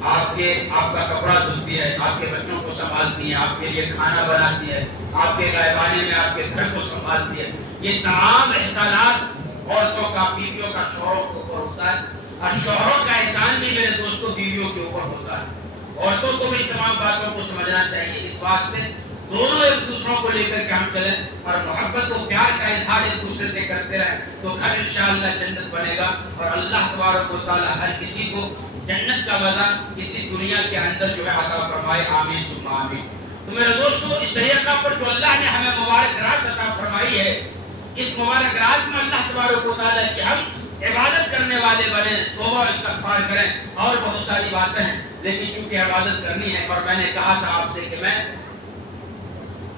آپ کا کپڑا دھلتی ہے، آپ کے بچوں کو سنبھالتی ہیں، آپ کے لیے کھانا بناتی ہے، آپ کے غائبانے میں آپ کے گھر کو سنبھالتی ہے۔ یہ تمام احسانات عورتوں کا بیویوں کا شوہروں کے اوپر ہوتا ہے، اور شوہروں کا احسان بھی میرے دوستوں بیویوں کے اوپر ہوتا ہے۔ عورتوں کو بھی تمام باتوں کو سمجھنا چاہیے، اس واسطے دونوں ایک دوسروں کو لے کر کے ہم چلیں اور محبت و پیار کا اظہار ایک دوسرے سے کرتے رہیں تو گھر انشاءاللہ جنت بنے گا، اور اللہ تبارک و تعالی ہر کسی کو جنت کا مزہ اسی دنیا کے اندر جو ہے عطا فرمائے، آمین ثم آمین۔ تو میرے دوستو، اس طریقہ پر جو اللہ نے ہمیں مبارک رات عطا فرمائی ہے، اس مبارک رات میں اللہ تبارک و تعالی کی ہم عبادت کرنے والے بنے، توبہ و استغفار کریں، اور بہت ساری باتیں ہیں لیکن چونکہ عبادت کرنی ہے، اور میں نے کہا تھا آپ سے کہ میں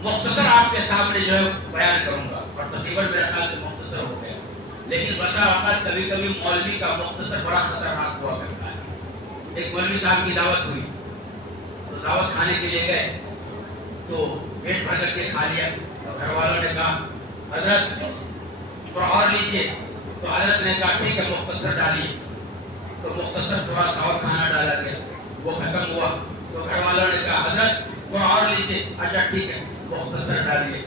مختصر آپ کے سامنے جو ہے بیان کروں گا، اور تقریباً میرے خیال سے مختصر ہو گیا، لیکن بسا اوقات کبھی کبھی مولوی کا مختصر بڑا خطرناک ہوا کرتا ہے۔ ایک مولوی صاحب کی دعوت ہوئی تو دعوت کھانے کے لیے گئے تو پیٹ بھر کر کے کھا لیا، تو گھر والوں نے کہا حضرت تھوڑا اور لیجیے، تو حضرت نے کہا ٹھیک ہے مختصر ڈالیے، تو مختصر تھوڑا سا اور کھانا ڈالا گیا، وہ ختم ہوا تو گھر والوں نے کہا حضرت تھوڑا اور لیجیے، اچھا ٹھیک ہے مختصر ڈالیے،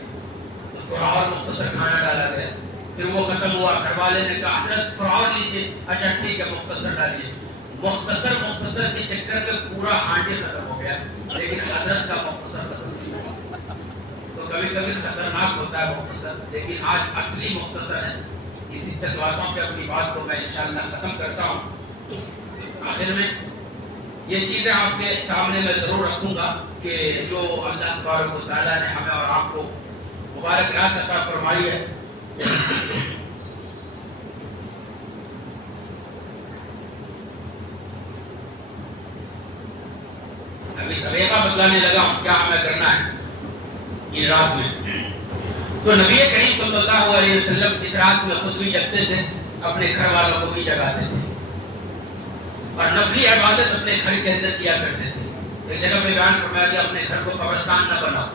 تو تھوڑا اور مختصر کھانا ڈالا گیا، پھر وہ ختم ہوا، گھر والے نے کہا حضرت تھوڑا اور لیجیے، اچھا ٹھیک ہے مختصر ڈالیے۔ مختصر کے چکر میں پورا ہانڈی ختم ہو گیا، لیکن حضرت کا مختصر ختم نہیں ہوا۔ تو کبھی کبھی خطرناک ہوتا ہے مختصر، لیکن آج اصلی مختصر ہے۔ اسی چند باتوں پہ اپنی بات کو میں انشاءاللہ ختم کرتا ہوں۔ آخر میں یہ چیزیں آپ کے سامنے میں ضرور رکھوں گا کہ جو اللہ تبارک و تعالیٰ نے ہمیں اور آپ کو مبارک رات عطا فرمائی ہے، ابھی طریقہ بتلانے لگا ہوں کیا ہمیں کرنا ہے یہ رات میں۔ تو نبی کریم صلی اللہ علیہ وسلم اس رات میں خود بھی جگتے تھے، اپنے گھر والوں کو بھی جگاتے تھے، اور نفلی عبادت اپنے گھر کے اندر کیا کرتے تھے۔ ایک جگہ پہ بیان فرمایا کہ اپنے گھر کو قبرستان نہ بناؤ،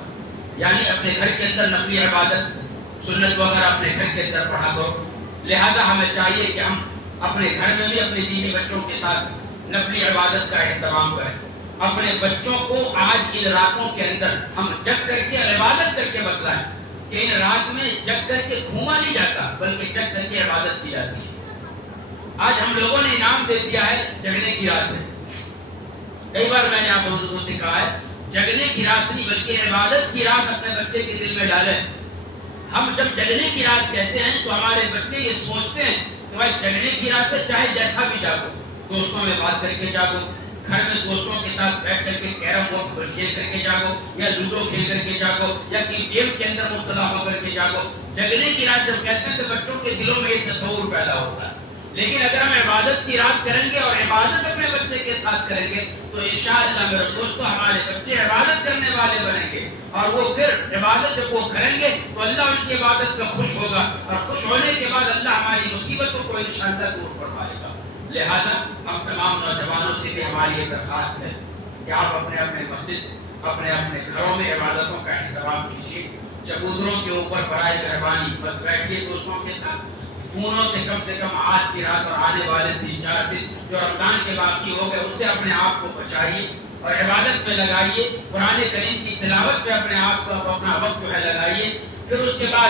یعنی اپنے گھر کے اندر نفلی عبادت سنت وغیرہ اپنے گھر کے اندر پڑھا کرو۔ لہٰذا ہمیں چاہیے کہ ہم اپنے گھر میں بھی اپنے بیوی بچوں کے ساتھ نفلی عبادت کا اہتمام کریں۔ اپنے بچوں کو آج ان راتوں کے اندر ہم جگ کر کے عبادت کر کے بتلائیں کہ ان رات میں جگ کر کے گھوما نہیں جاتا بلکہ جگ کر کے عبادت کی جاتی ہے۔ آج ہم لوگوں نے انعام دے دیا ہے جگنے کی رات ہے۔ کئی بار میں نے آپ لوگوں سے کہا ہے جگنے کی رات نہیں بلکہ عبادت کی رات اپنے بچے کے دل میں ڈالیں۔ ہم جب جگنے کی رات کہتے ہیں تو ہمارے بچے یہ سوچتے ہیں کہ بھائی جگنے کی رات ہے، چاہے جیسا بھی جاگو، دوستوں میں بات کر کے جاگو، گھر میں دوستوں کے ساتھ بیٹھ کر کے کیرم بورڈ کھیل کر کے جاگو، یا لوڈو کھیل کر کے جاگو، یا کسی گیم کے اندر مبتلا ہو کر کے جاگو۔ جگنے کی رات جب کہتے ہیں تو بچوں کے دلوں میں یہ تصور پیدا ہوتا ہے، لیکن اگر ہم عبادت کی رات کریں گے اور عبادت اپنے بچے کے ساتھ کریں گے تو انشاءاللہ میرے دوستو ہمارے بچے عبادت کرنے والے بنیں گے، اور وہ پھر عبادت جب وہ کریں گے تو اللہ ان کی عبادت میں خوش ہوگا، اور خوش ہونے کے بعد اللہ ہماری مصیبتوں کو انشاءاللہ دور فرمائے گا۔ لہذا ہم تمام نوجوانوں سے بھی ہماری یہ درخواست ہے کہ آپ اپنے اپنے مسجد، اپنے اپنے گھروں میں عبادتوں کا اہتمام کیجیے۔ چبوتروں کے اوپر برائے مہربانی مت بیٹھیے دوستوں کے ساتھ، فونوں سے کم آج کی رات اور آنے والے 3-4 دن جو رمضان کے باقی ہو گئے اسے اپنے آپ کو بچائیے اور عبادت میں لگائیے، قرآن کریم کی تلاوت پہ اپنے آپ کو اپنا وقت جو ہے لگائیے۔ پھر اس کے بعد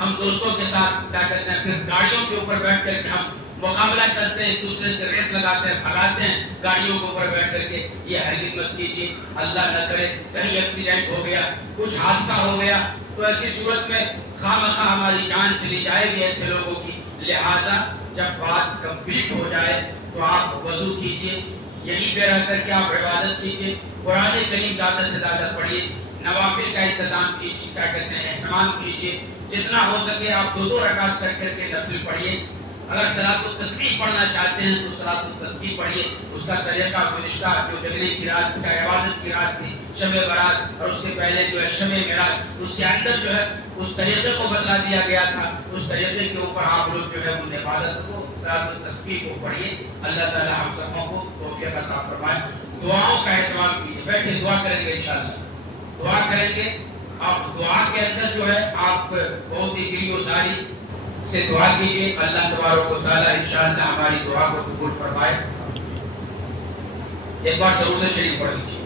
ہم دوستوں کے ساتھ کیا کرتے ہیں، پھر گاڑیوں کے اوپر بیٹھ کر کے ہم مقابلہ کرتے ہیں، ایک دوسرے سے ریس لگاتے ہیں، بھگاتے ہیں گاڑیوں کے اوپر بیٹھ کر کے۔ یہ ہرگز مت کیجیے، اللہ نہ کرے کہیں ایکسیڈنٹ ہو گیا، کچھ حادثہ ہو گیا تو ایسی صورت میں خواہ ہماری جان چلی جائے گی ایسے لوگوں کی۔ لہٰذا جب بات کمپلیٹ ہو جائے تو آپ وضو کیجیے، یہیں پہ رہ کر کے آپ عبادت کیجیے، قرآن کریم زیادہ سے زیادہ پڑھیے، نوافل کا انتظام کیجیے، کیا کہتے ہیں اہتمام کیجیے، جتنا ہو سکے آپ 2 رکعت کر کے نفل پڑھیے۔ اگر صلاۃ التسبیح پڑھنا چاہتے ہیں تو صلاۃ التسبیح پڑھیے، اس کا طریقہ گزشتہ جو جگنے کی رات کا عبادت کی رات تھی شب برات اور اس کے پہلے جو ہے شب معراج، اس کے اندر جو ہے اس طریقے کو بدلا دیا گیا تھا، اس طریقے کے اوپر آپ لوگ جو ہے ان عبادت کو صلاۃ التسبیح کو پڑھیے۔ اللہ تعالی ہم سبوں کو توفیق عطا فرمائے۔ دعاؤں کا اہتمام کیجیے، بیٹھے دعا کریں گے انشاءاللہ، دعا کریں گے۔ آپ دعا کے اندر جو ہے آپ بہت ہی گری و زاری سے دعا کیجیے، اللہ تبارک و تعالی انشاءاللہ ہماری دعا کو قبول فرمائے۔ ایک بار درود شریف پڑھ لیجیے۔